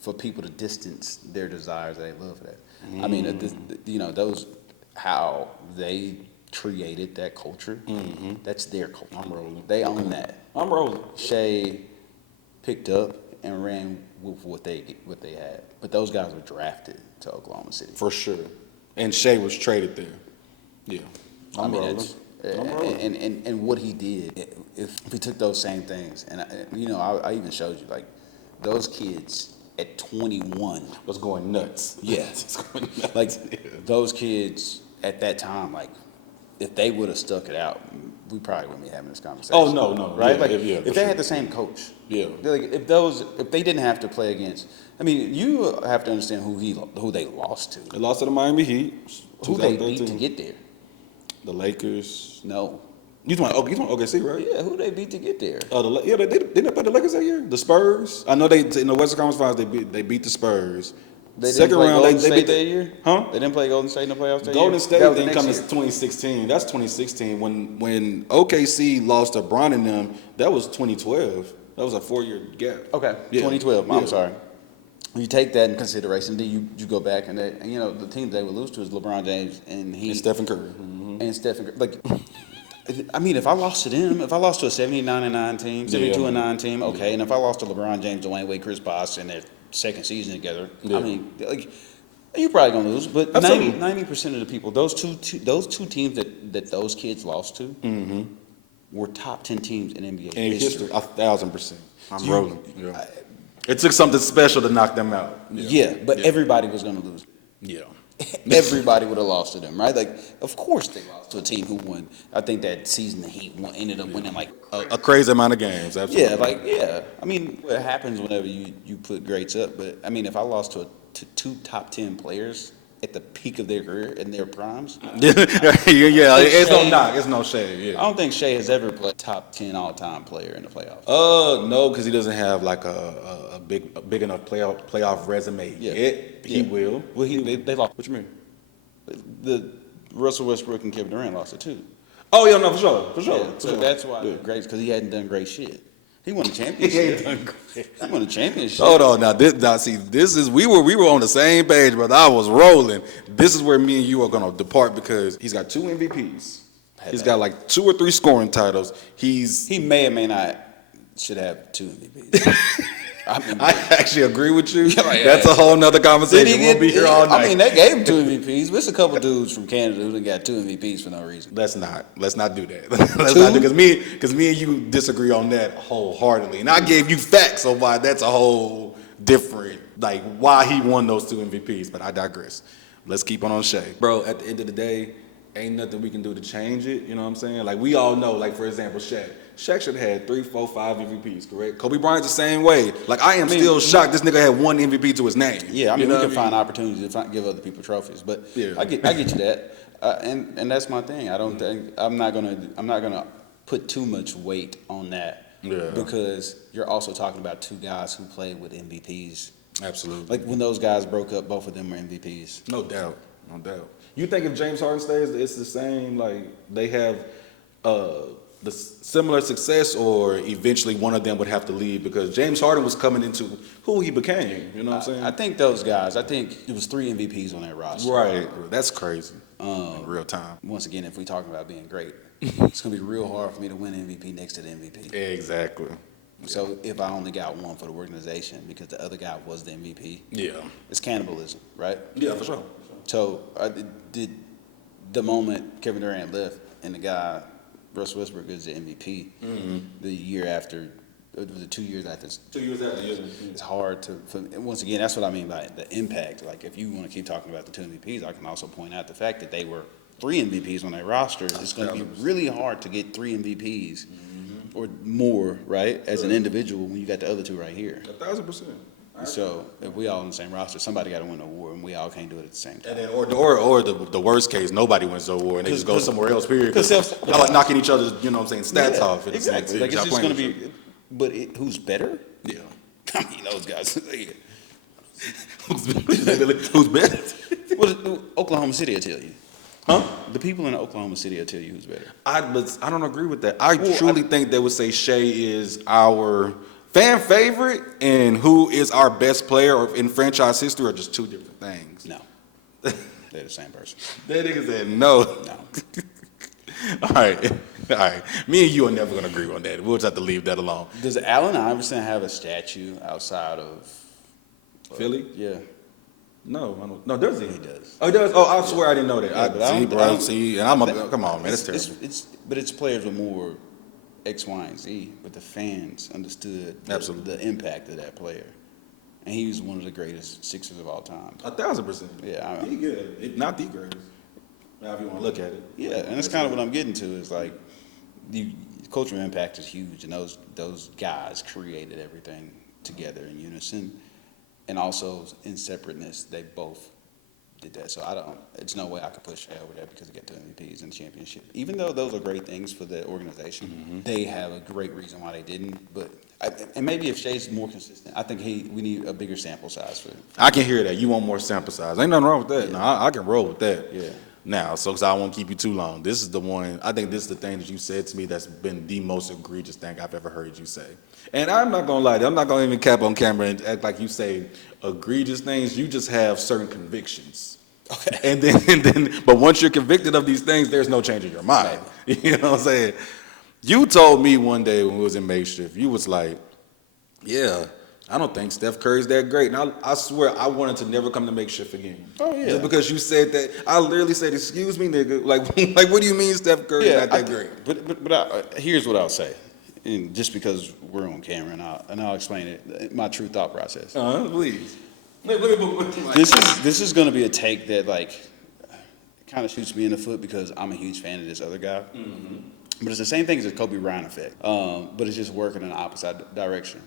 for people to distance their desires, they love that. I mean, those how they created that culture. That's their culture. I'm rolling. They own that. I'm rolling. Shea picked up and ran with what they had, but those guys were drafted to Oklahoma City For sure. And Shea was traded there. Yeah. I'm rolling. And what he did, if we took those same things, and I even showed you, like, those kids at 21 was going nuts. Yeah, like those kids at that time, like, if they would have stuck it out, we probably wouldn't be having this conversation. Oh no, right? Yeah, like if they had the same coach, yeah. Like if they didn't have to play against, I mean, you have to understand who they lost to. They lost to the Miami Heat. Who they beat to get there? The Lakers. No. You talking OKC, right? Yeah, who they beat to get there? Didn't they play the Lakers that year? The Spurs. I know they in the Western Conference Finals they beat the Spurs. They Second didn't play round, Golden they State beat that year? Huh? They didn't play Golden State in the playoffs that year? Golden State That was the didn't come to next year. 2016. That's 2016. When OKC lost to Bron and them, that was 2012. That was a 4-year gap. Okay, Yeah. 2012. Yeah. I'm sorry. You take that in consideration, then you go back and the teams they would lose to is LeBron James and And Stephen Curry. and Stephen Curry. Like, I mean, if I lost to them, if I lost to a 79-9 team, 72-9 team, okay. And if I lost to LeBron James, Dwayne Wade, Chris Bosh in their second season together, Yeah. I mean, like, you're probably gonna lose. But Absolutely. 90% of the people, those two teams that those kids lost to, were top 10 teams in NBA In history. 1,000%. I'm rolling. Yeah. It took something special to knock them out. Yeah, but everybody was gonna lose. Yeah. Everybody would have lost to them, right? Like, of course they lost to a team who won. I think that season the Heat ended up winning like A crazy amount of games. Absolutely. I mean, what happens whenever you put greats up? But I mean, if I lost to two top 10 players at the peak of their career in their primes, yeah. It's no Shea- knock. It's no shade. Yeah. I don't think Shea has ever played top 10 all-time player in the playoffs. No, because he doesn't have like a big enough playoff resume yet. He will. Well, they lost. What you mean? The Russell Westbrook and Kevin Durant lost it too. Oh yeah, no, for sure. Yeah, so that's why great, because he hadn't done great shit. He won a championship. He won a championship. Hold on now. This is we were on the same page, brother. I was rolling. This is where me and you are gonna depart because he's got 2 MVPs. He's got like 2 or 3 scoring titles. He may or may not should have 2 MVPs. I actually agree with you. Yeah, That's a whole nother conversation. We'll be here all night. I mean, they gave him 2 MVPs. There's a couple dudes from Canada who done got 2 MVPs for no reason. Let's not do that. Let's not do because me and you disagree on that wholeheartedly. And I gave you facts on why that's a whole different, like why he won those 2 MVPs. But I digress. Let's keep on Shea, bro. At the end of the day, ain't nothing we can do to change it. You know what I'm saying? Like we all know, like for example, Shaq should have had 3, 4, 5 MVPs, correct? Kobe Bryant's the same way. Like I am still shocked this nigga had 1 MVP to his name. Yeah, I mean, we can find opportunities to give other people trophies, but Yeah. I get you that, and that's my thing. I don't think I'm not gonna put too much weight on that. Yeah. Because you're also talking about 2 guys who played with MVPs. Absolutely. Like when those guys broke up, both of them were MVPs. No doubt. You think if James Harden stays, it's the same? Like they have the similar success, or eventually one of them would have to leave because James Harden was coming into who he became. You know what I'm saying? I think those guys. I think it was 3 MVPs on that roster. Right. That's crazy. in real time. Once again, if we're talking about being great, it's going to be real hard for me to win MVP next to the MVP. Exactly. So if I only got one for the organization because the other guy was the MVP, Yeah. it's cannibalism, right? Yeah, for sure. So did the moment Kevin Durant left and the guy Russell Westbrook is the MVP the year after, was it 2 years after? 2 years after, yeah. It's hard to. Once again, that's what I mean by the impact. Like if you want to keep talking about the two MVPs, I can also point out the fact that they were 3 MVPs on their roster. It's going to be really hard to get 3 MVPs or more, right, as an individual when you got the other 2 right here. 1,000%. So if we all on the same roster, somebody got to win an award, and we all can't do it at the same time. And then, or the worst case, nobody wins the award and they just go somewhere else. Period. Because y'all like knocking each other's, you know what I'm saying, stats off. Exactly. Like it's just going to be. But who's better? Yeah. I mean, those guys. Who's better? What Oklahoma City will tell you. Huh? The people in Oklahoma City will tell you who's better. I don't agree with that. I truly think they would say Shea is our fan favorite, and who is our best player in franchise history are just 2 different things. No. They're the same person. That nigga said no. No. All right. Me and you are never gonna agree on that. We'll just have to leave that alone. Does Allen Iverson have a statue outside of Philly? Yeah. No, I don't. No, does he? He does. Oh, he does. Oh, I swear I didn't know that. Yeah, but I see, don't- bro. I don't- See, and come on, man. It's terrible. But it's players with more X, Y, and Z. But the fans understood Absolutely. the impact of that player, and he was one of the greatest Sixers of all time. 1,000%. Yeah, he good. If not the greatest. Now, if you want to look at it. Yeah, and that's kind of what I'm getting to. Is like, cultural impact is huge, and those guys created everything together in unison, and also in separateness, they both did that. So it's no way I could push Shea over that because they got 2 MVPs and championship. Even though those are great things for the organization, they have a great reason why they didn't. But and maybe if Shea's more consistent, I think we need a bigger sample size for it. I can hear that. You want more sample size. Ain't nothing wrong with that. Yeah. No, I can roll with that. Yeah. Now, so 'cause I won't keep you too long. This is the one, I think this is the thing that you said to me that's been the most egregious thing I've ever heard you say. And I'm not going to lie, I'm not going to even cap on camera and act like you say egregious things. You just have certain convictions. Okay. And then, but once you're convicted of these things, there's no change in your mind. You know what I'm saying? You told me one day when we was in Makeshift, you was like, yeah, I don't think Steph Curry's that great. And I swear I wanted to never come to Makeshift again. Oh, yeah. Just because you said that. I literally said, excuse me, nigga. Like what do you mean Steph Curry's not that great? But here's what I'll say, and just because we're on camera, and I'll explain it, my true thought process. Please. This is going to be a take that kind of shoots me in the foot because I'm a huge fan of this other guy. But it's the same thing as the Kobe Bryant effect. But it's just working in the opposite direction.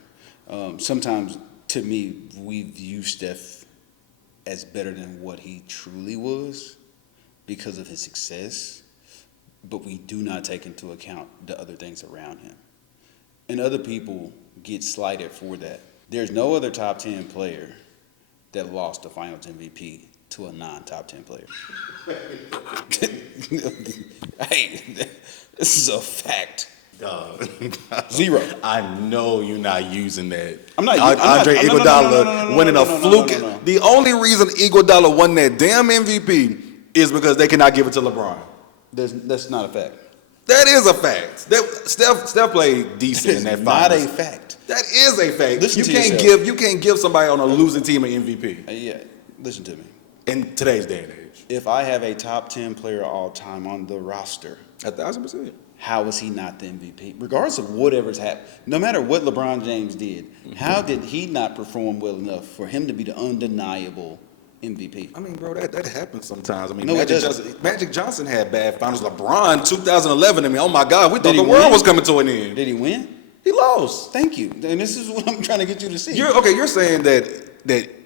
Sometimes, to me, we view Steph as better than what he truly was because of his success, but we do not take into account the other things around him. And other people get slighted for that. There's no other top 10 player that lost the Finals MVP to a non-top 10 player. Hey, this is a fact. Dog. 0. I know you're not using that. I'm not. Andre Iguodala winning a fluke. No. The only reason Iguodala won that damn MVP is because they cannot give it to LeBron. That's not a fact. That is a fact. Steph played decent in that Not finals. a fact. That is a fact. Listen to yourself. You can't give somebody on a losing team an MVP Yeah, listen to me. in today's day and age. If I have a top 10 player all time on the roster, 1,000%. how is he not the MVP? Regardless of whatever's happened, no matter what LeBron James did, how did he not perform well enough for him to be the undeniable MVP? I mean, bro, that happens sometimes. I mean, No, it Magic Johnson had bad finals. LeBron, 2011. I mean, oh my God, we thought Did he the world win? was coming to an end. Did he win? He lost. Thank you. And this is what I'm trying to get you to see. You're saying that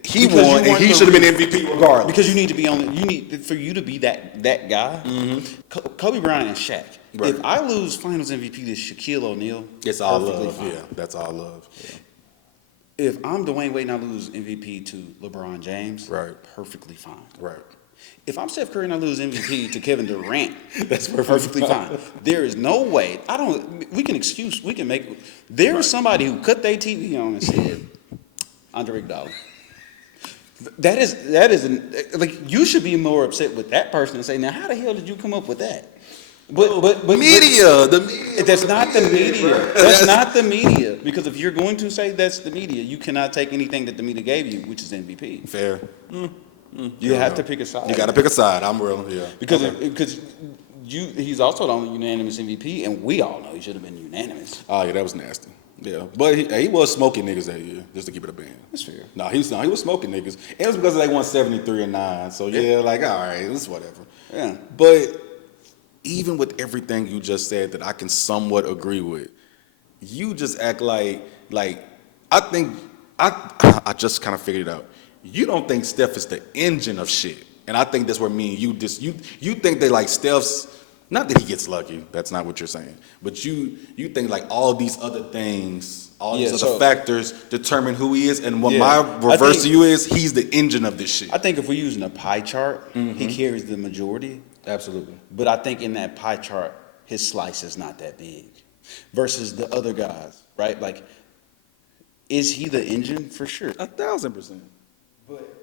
he Because won you and want he the should have been MVP regardless. Because you need to be on. For you to be that guy. Kobe Bryant and Shaq. Right. If I lose Finals MVP to Shaquille O'Neal, It's all perfectly love. fine. Yeah, that's all love. Yeah. If I'm Dwayne Wade and I lose MVP to LeBron James, Right. perfectly fine. Right. If I'm Steph Curry and I lose MVP to Kevin Durant, That's perfectly fine. There is no way. We can make. There is somebody who cut their TV on and said, Andre Iguodala. That is like you should be more upset with that person and say, now how the hell did you come up with that? But the media. that's not the media. Bro. That's not the media. Because if you're going to say that's the media, you cannot take anything that the media gave you, which is MVP. Fair. You have to pick a side. You got to pick a side. I'm real. Yeah. Because he's also the only unanimous MVP, and we all know he should have been unanimous. Oh yeah, that was nasty. Yeah, but he was smoking niggas that year, just to keep it a band. That's fair. No, he was smoking niggas. And it was because they won 73-9. So yeah, like all right, it's whatever. Yeah. But even with everything you just said that I can somewhat agree with, you just act like I think I just kind of figured it out. You don't think Steph is the engine of shit, and I think that's where me and you think that like Steph's. Not that he gets lucky. That's not what you're saying. But you think like all these other things, all these other factors determine who he is. And what my reverse to you is, he's the engine of this shit. I think if we're using a pie chart, he carries the majority. Absolutely. But I think in that pie chart, his slice is not that big versus the other guys, right? Like, is he the engine? For sure. 1,000%. But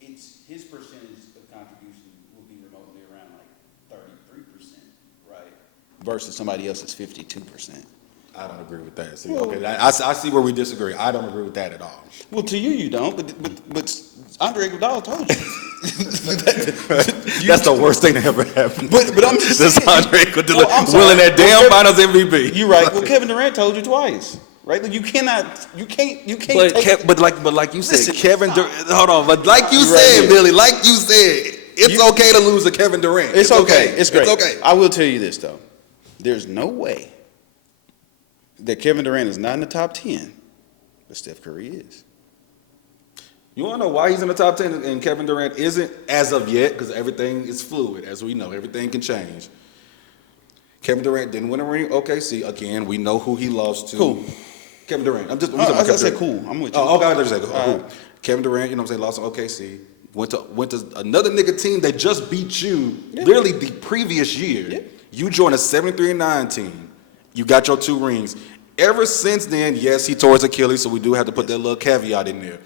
it's his percentage of contribution will be remotely around like 33%, right? Versus somebody else's 52%. I don't agree with that. See, okay, I see where we disagree. I don't agree with that at all. Well, to you don't, but Andre Iguodala told you. That's the worst thing that ever happened. But I'm just saying. That's Andre Iguodala winning that damn Finals MVP. You're right. Well, Kevin Durant told you twice, right? Like you can't. But like you said, Kevin Durant. Hold on, but like you said, Billy, like you said, it's okay to lose to Kevin Durant. It's okay. It's great. It's okay. I will tell you this though. There's no way that Kevin Durant is not in the top 10, but Steph Curry is. You want to know why he's in the top 10 and Kevin Durant isn't as of yet? Because everything is fluid, as we know. Everything can change. Kevin Durant didn't win a ring. OKC, again, we know who he lost to. Cool. Kevin Durant. I'm just. I said cool. I'm with you. Oh, okay. I just said cool. Kevin Durant, you know what I'm saying, lost to OKC. Went to another nigga team that just beat you literally the previous year. Yeah. You joined a 73-9 team. You got your 2 rings. Ever since then, yes, he tore his Achilles, so we do have to put that little caveat in there.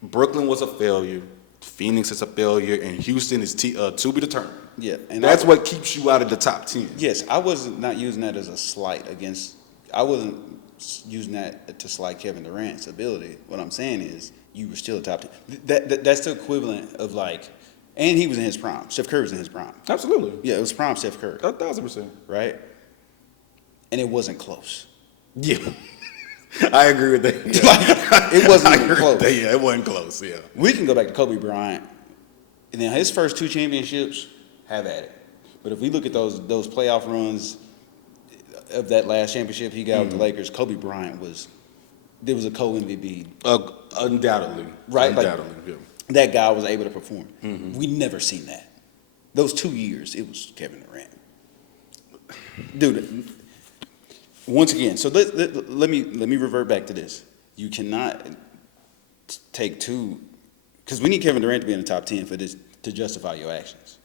Brooklyn was a failure. Phoenix is a failure, and Houston is to be determined. Yeah, and that's what keeps you out of the top 10. Yes, I was not using that as a slight against. I wasn't using that to slight Kevin Durant's ability. What I'm saying is, you were still a top 10. That's the equivalent of like, and he was in his prime. Steph Curry was in his prime. Absolutely. Yeah, it was prime Steph Curry. 1,000%. Right, and it wasn't close. Yeah. I agree with that. Yeah. Like, it wasn't even close. Yeah, it wasn't close. Yeah. We can go back to Kobe Bryant, and then his first 2 championships, have at it. But if we look at those playoff runs of that last championship he got with the Lakers, Kobe Bryant was a co-MVP. Undoubtedly. Right? Undoubtedly, like, that guy was able to perform. We never seen that. Those 2 years, it was Kevin Durant. Dude, once again, so let me revert back to this. You cannot take 2, because we need Kevin Durant to be in the top 10 for this to justify your actions.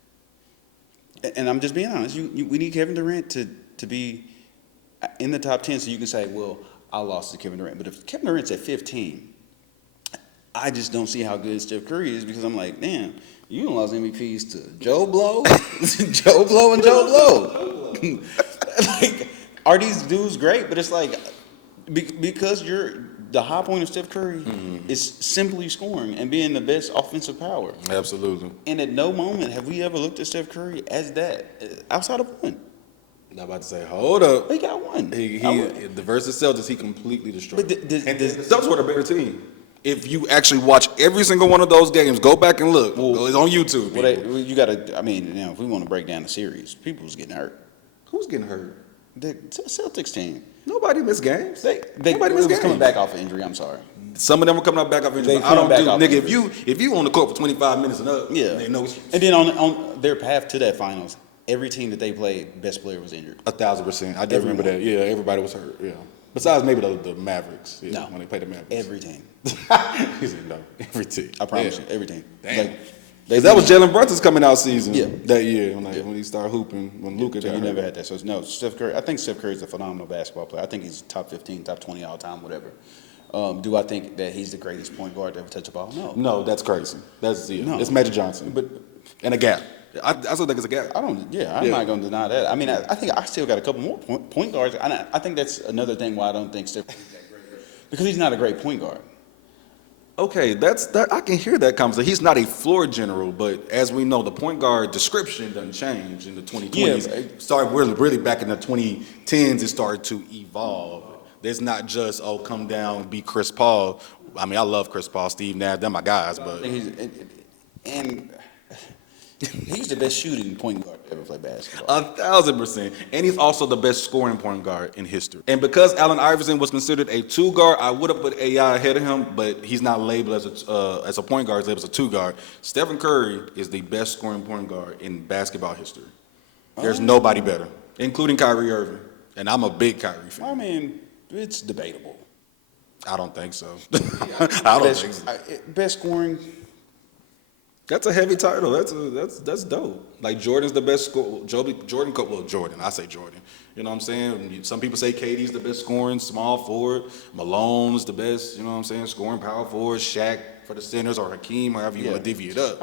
And I'm just being honest. We need Kevin Durant to be in the top 10 so you can say, well, I lost to Kevin Durant. But if Kevin Durant's at 15, I just don't see how good Steph Curry is because I'm like, damn, you done lost MVPs to Joe Blow, Joe Blow, and Joe Blow. Like, are these dudes great? But it's like, because the high point of Steph Curry is simply scoring and being the best offensive power. Absolutely. And at no moment have we ever looked at Steph Curry as that, outside of one. I'm about to say, hold up. He got one. The versus Celtics, he completely destroyed. But the Celtics were the better team. If you actually watch every single one of those games, go back and look. Well, it's on YouTube. Well, you got to. I mean, if we want to break down the series, people was getting hurt. Who's getting hurt? The Celtics team. Nobody missed games. Nobody missed games. Coming back off of injury. I'm sorry. Some of them were coming back off injury. I don't do, nigga. If you on the court for 25 minutes and up, yeah. No. And then on their path to that finals, every team that they played, best player was injured. 1,000%. I do remember that. Yeah, everybody was hurt. Yeah. Besides maybe the Mavericks. Yeah, no. When they played the Mavericks. Every team. He said no. Every team. I promise you, every team. Damn. That was Jalen Brunson's coming out season that year when he started hooping, when Luka got hurt. Never had that. So, no, Steph Curry, I think Steph Curry's a phenomenal basketball player. I think he's top 15, top 20 all time, whatever. Do I think that he's the greatest point guard to ever touch a ball? No. No, that's crazy. No. It's Magic Johnson, But and a gap. I still think it's a gap. I'm not going to deny that. I mean, I think I still got a couple more point guards. And I think that's another thing why I don't think Steph Curry's that great. Because he's not a great point guard. Okay, that. I can hear that conversation. He's not a floor general, but as we know, the point guard description doesn't change in the 2020s. Yeah. Really back in the 2010s, it started to evolve. There's not just come down, be Chris Paul. I mean, I love Chris Paul, Steve Nash, they're my guys, but He's the best shooting point guard to ever play basketball. 1,000%. And he's also the best scoring point guard in history. And because Allen Iverson was considered a two guard, I would have put AI ahead of him, but he's not labeled as a point guard, he's labeled as a two guard. Stephen Curry is the best scoring point guard in basketball history. There's nobody better, including Kyrie Irving. And I'm a big Kyrie fan. I mean, it's debatable. I don't think so. I don't think so. Best scoring. That's a heavy title. That's dope. Like Jordan's the best scorer. Jordan. I say Jordan. You know what I'm saying? Some people say KD's the best scoring small forward. Malone's the best. You know what I'm saying? Scoring power forward. Shaq for the centers, or Hakeem, however you want to divvy it up.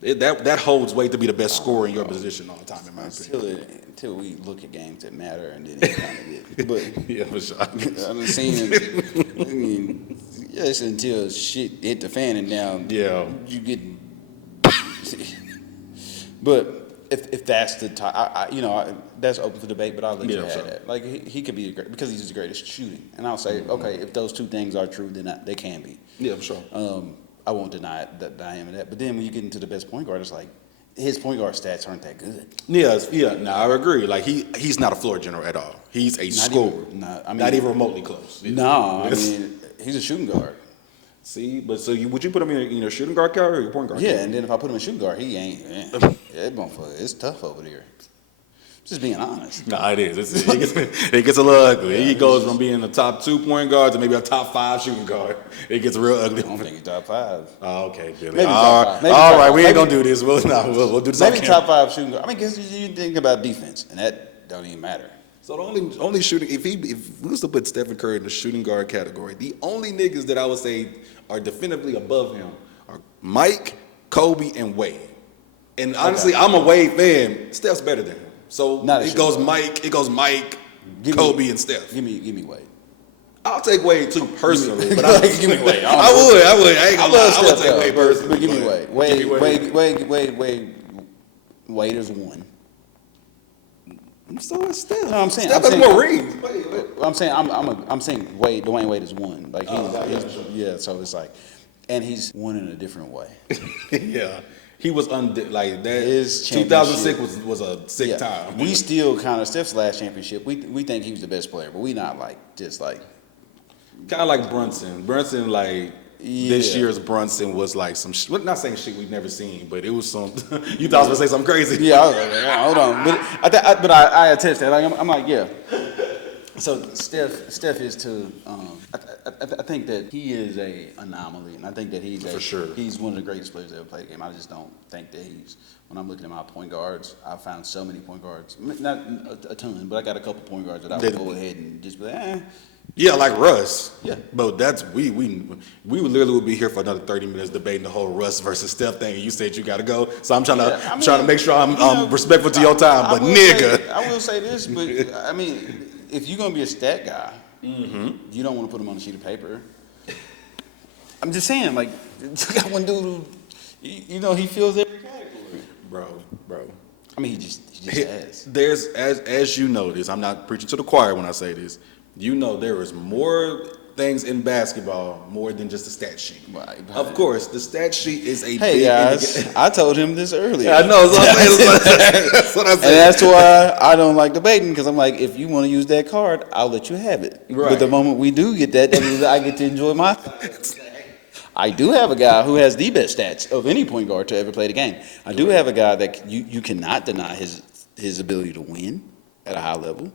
That holds weight to be the best scorer in your position all the time, in my opinion. Until we look at games that matter, and then it kind of get. But Yeah, for sure. I'm saying, I mean, yes, until shit hit the fan and down. Yeah. You get. But if that's the top, that's open for debate. But I'll let you have that. Like he could be because he's the greatest shooting, and I'll say, okay, if those two things are true, then they can be. Yeah, for sure. I won't deny him of that. But then when you get into the best point guard, it's like his point guard stats aren't that good. Yeah. No, I agree. Like he's not a floor general at all. He's a scorer. Not even remotely close. No, I mean he's a shooting guard. See, but would you put him in your shooting guard category or your point guard? Yeah, and then if I put him in shooting guard, he ain't. Man, that motherfucker, it's tough over there. Just being honest. No, it is. It gets a little ugly. Yeah, he goes from being a top 2 point guard to maybe a top 5 shooting guard. It gets real ugly. I don't think he's top 5. Oh, okay, Billy. Maybe top 5. Maybe all top right, 5. we ain't gonna do this. We'll do this. Maybe top 5 shooting guard. I mean, because you think about defense, and that don't even matter. So the only shooting, if we was to put Stephen Curry in the shooting guard category, the only niggas that I would say are definitively above him are Mike, Kobe, and Wade. And honestly, I'm a Wade fan. Steph's better than him. So it goes Mike, Kobe, and Steph. Give me Wade. I'll take Wade too personally, but give me Wade. I would. I ain't gonna lie. I would take Wade personally. But give me Wade. Wade is 1. So is Steph. No, I'm saying Steph has more rings. I'm saying Wade. Dwayne Wade is 1. Like he's so it's like, and he's 1 in a different way. Yeah. He was like that. His 2006 was a sick time. We still kind of Steph's last championship. We think he was the best player, but we not like just like kind of like Brunson. Brunson this year's Brunson was like some. Not saying shit we've never seen, but it was some. You thought I was gonna say something crazy. Yeah, I was like, hold on, but I attest that. Like I'm like yeah. So Steph is to. I think that he is a anomaly, and I think that he's one of the greatest players to ever play the game. I just don't think that he's. When I'm looking at my point guards, I found so many point guards, not a ton, but I got a couple point guards that I would go ahead and just be like, Yeah, like Russ. Yeah, but that's we literally would be here for another 30 minutes debating the whole Russ versus Steph thing. And you said you got to go, so I'm trying to make sure I'm respectful to your time. But I will say this, but I mean, if you're gonna be a stat guy, you don't want to put him on a sheet of paper. I'm just saying, like, got one dude who, he fills every category. Bro. I mean, he just has. There's as you know this. I'm not preaching to the choir when I say this. There is more things in basketball more than just a stat sheet. Right. Of course, the stat sheet is a big guys, I told him this earlier. I know. That's what I said. And that's why I don't like debating, because I'm like, if you want to use that card, I'll let you have it. Right. But the moment we do get that means I get to enjoy my. I do have a guy who has the best stats of any point guard to ever play the game. I do have a guy that you cannot deny his ability to win at a high level.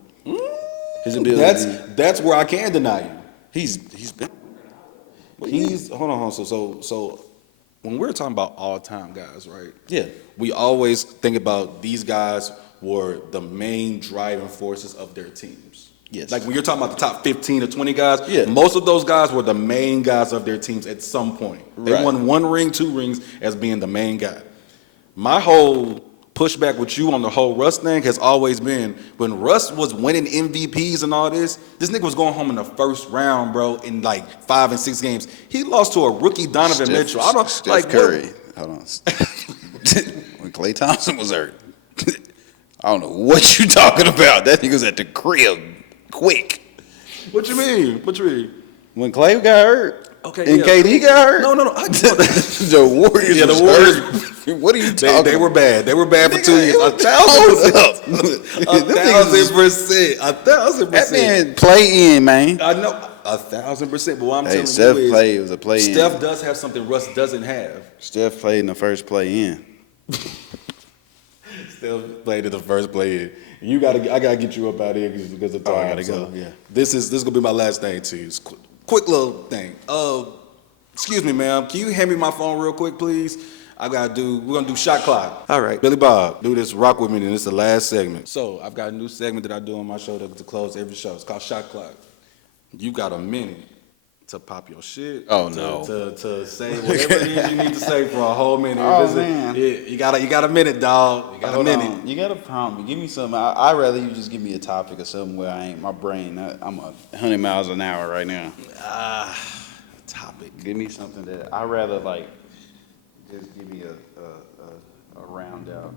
His ability. That's where I can deny you. He's been. Hold on. So when we're talking about all time guys, right? Yeah. We always think about these guys were the main driving forces of their teams. Yes. Like when you're talking about the top 15 or 20 guys, Yeah. most of those guys were the main guys of their teams at some point. They Right. won 1 ring, 2 rings as being the main guy. My whole pushback with you on the whole Russ thing has always been when Russ was winning MVPs and all this nigga was going home in the first round, bro, in like 5 and 6 games. He lost to a rookie Donovan Mitchell. I don't Steph like Curry. Hold on. When Klay Thompson was hurt, I don't know what you talking about. That nigga was at the crib quick. What you mean? What you mean? When Klay got hurt, Okay, and yeah. KD got hurt. No. The Warriors. Yeah, the was Warriors. hurt. What are you talking? They were bad. They were bad for 2 years. Hold 1,000%. up. 1,000%. 1,000%. That man play in, man. I know 1,000%. But what I'm Hey, telling Steph you is, played was a play in. Steph does have something Russ doesn't have. Steph played in the first play in. Steph played in the first play in. I gotta get you up out of here because of time. I gotta go. Yeah. This is gonna be my last thing to you. It's quick little thing. Excuse me, ma'am. Can you hand me my phone real quick, please? We're gonna do shot clock. All right. Billy Bob, do this, rock with me, and this is the last segment. So I've got a new segment that I do on my show to close every show. It's called Shot Clock. You got a minute to pop your shit. Oh, no. To say whatever it is you need to say for a whole minute. Oh, man. Yeah, you got a minute, dog. You got a minute. You gotta prompt me. Give me something. I'd rather you just give me a topic or something where my brain. I'm 100 miles an hour right now. Topic. Give me something that I'd rather like. Just give me a round out,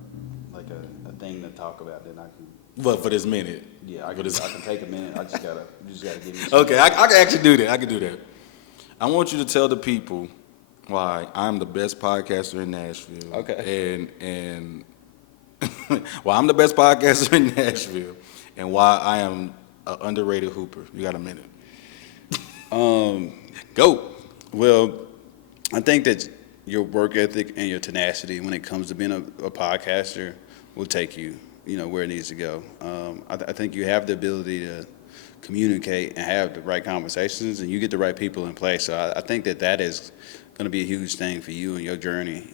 like a thing to talk about. Then I can. What for this minute? Yeah, I For can. this- I can take a minute. You just gotta give me. Something. Okay, I can actually do that. I can do that. I want you to tell the people why I'm the best podcaster in Nashville. Okay. And why I'm the best podcaster in Nashville, and why I am an underrated hooper. You got a minute. Go. Well, I think that your work ethic and your tenacity when it comes to being a podcaster will take you, where it needs to go. I think you have the ability to communicate and have the right conversations, and you get the right people in place. So I think that is going to be a huge thing for you and your journey.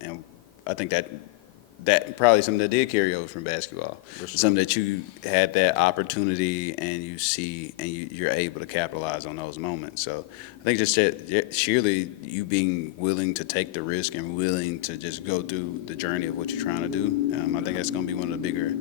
And I think that probably something that did carry over from basketball. For sure. Something that you had that opportunity and you see and you're able to capitalize on those moments. So I think just surely you being willing to take the risk and willing to just go through the journey of what you're trying to do. I think that's going to be one of the bigger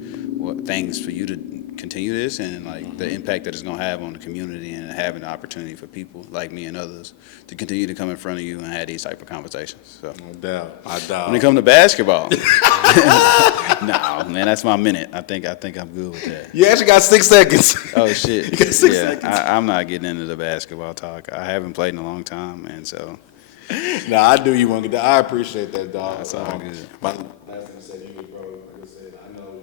things for you to continue this and like the impact that it's going to have on the community and having the opportunity for people like me and others to continue to come in front of you and have these type of conversations. So No doubt. I doubt. when it comes to basketball, no, man, that's my minute. I think I'm good with that. You actually got 6 seconds. Oh shit! You got 6 seconds. I'm not getting into the basketball talk. I haven't played in a long time, and so Nah, I do you want to get that. I appreciate that, dog. That's all good. My last thing to say to you, bro, like I said, I know,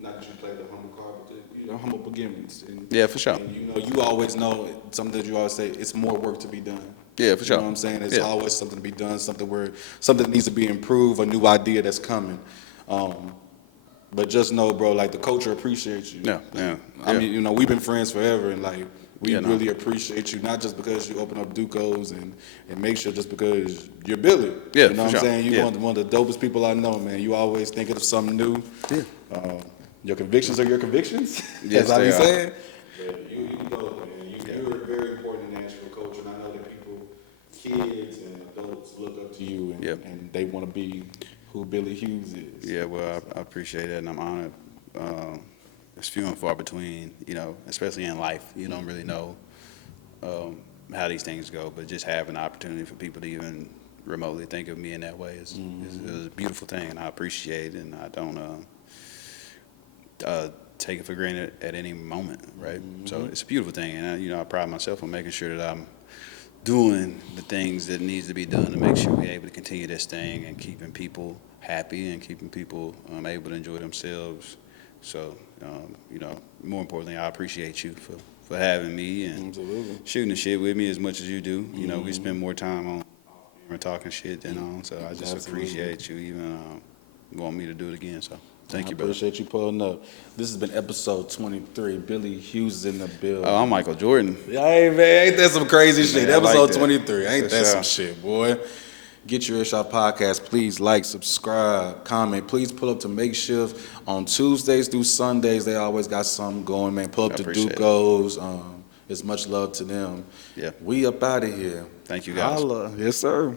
not that you play the humble card, but the humble beginnings. And, Yeah, for sure. And, you always know something that you always say, it's more work to be done. Yeah, for sure. You know what I'm saying? It's Yeah. always something to be done, something that needs to be improved, a new idea that's coming. But just know, bro, like the culture appreciates you. Yeah. I mean, we've been friends forever, and like we Yeah, no. really appreciate you, not just because you open up Ducos and make sure just because you're Billy. Yeah, You know for what sure. I'm saying? You're Yeah. one of the dopest people I know, man. You always thinking of something new. Yeah. Your convictions are your convictions. Yes, That's how they you are. saying. You go, man. You're very important in Nashville culture, and I know that people, kids and adults, look up to you, and, Yep. and they want to be who Billy Hughes is. Yeah, well, I appreciate that, and I'm honored. It's few and far between, especially in life. You don't really know how these things go, but just having an opportunity for people to even remotely think of me in that way is a beautiful thing, and I appreciate it, and I don't take it for granted at any moment, right? So it's a beautiful thing, and I pride myself on making sure that I'm doing the things that needs to be done to make sure we're able to continue this thing and keeping people happy and keeping people able to enjoy themselves. So, more importantly, I appreciate you for having me and Absolutely. shooting the shit with me as much as you do. We spend more time on camera talking shit than on, so I just Absolutely. appreciate you even want me to do it again. So, thank I you, brother. appreciate you pulling up. This has been episode 23. Billy Hughes is in the building. Oh, I'm Michael Jordan. Hey, man, ain't that some crazy shit? I like Episode that. 23. Ain't For that some sure. shit, boy? Get Your Ish Off podcast. Please like, subscribe, comment. Please pull up to Makeshift on Tuesdays through Sundays. They always got something going, man. Pull up I to appreciate it. Duco's. It's much love to them. Yeah. We up out of here. Thank you, guys. Holla. Yes, sir.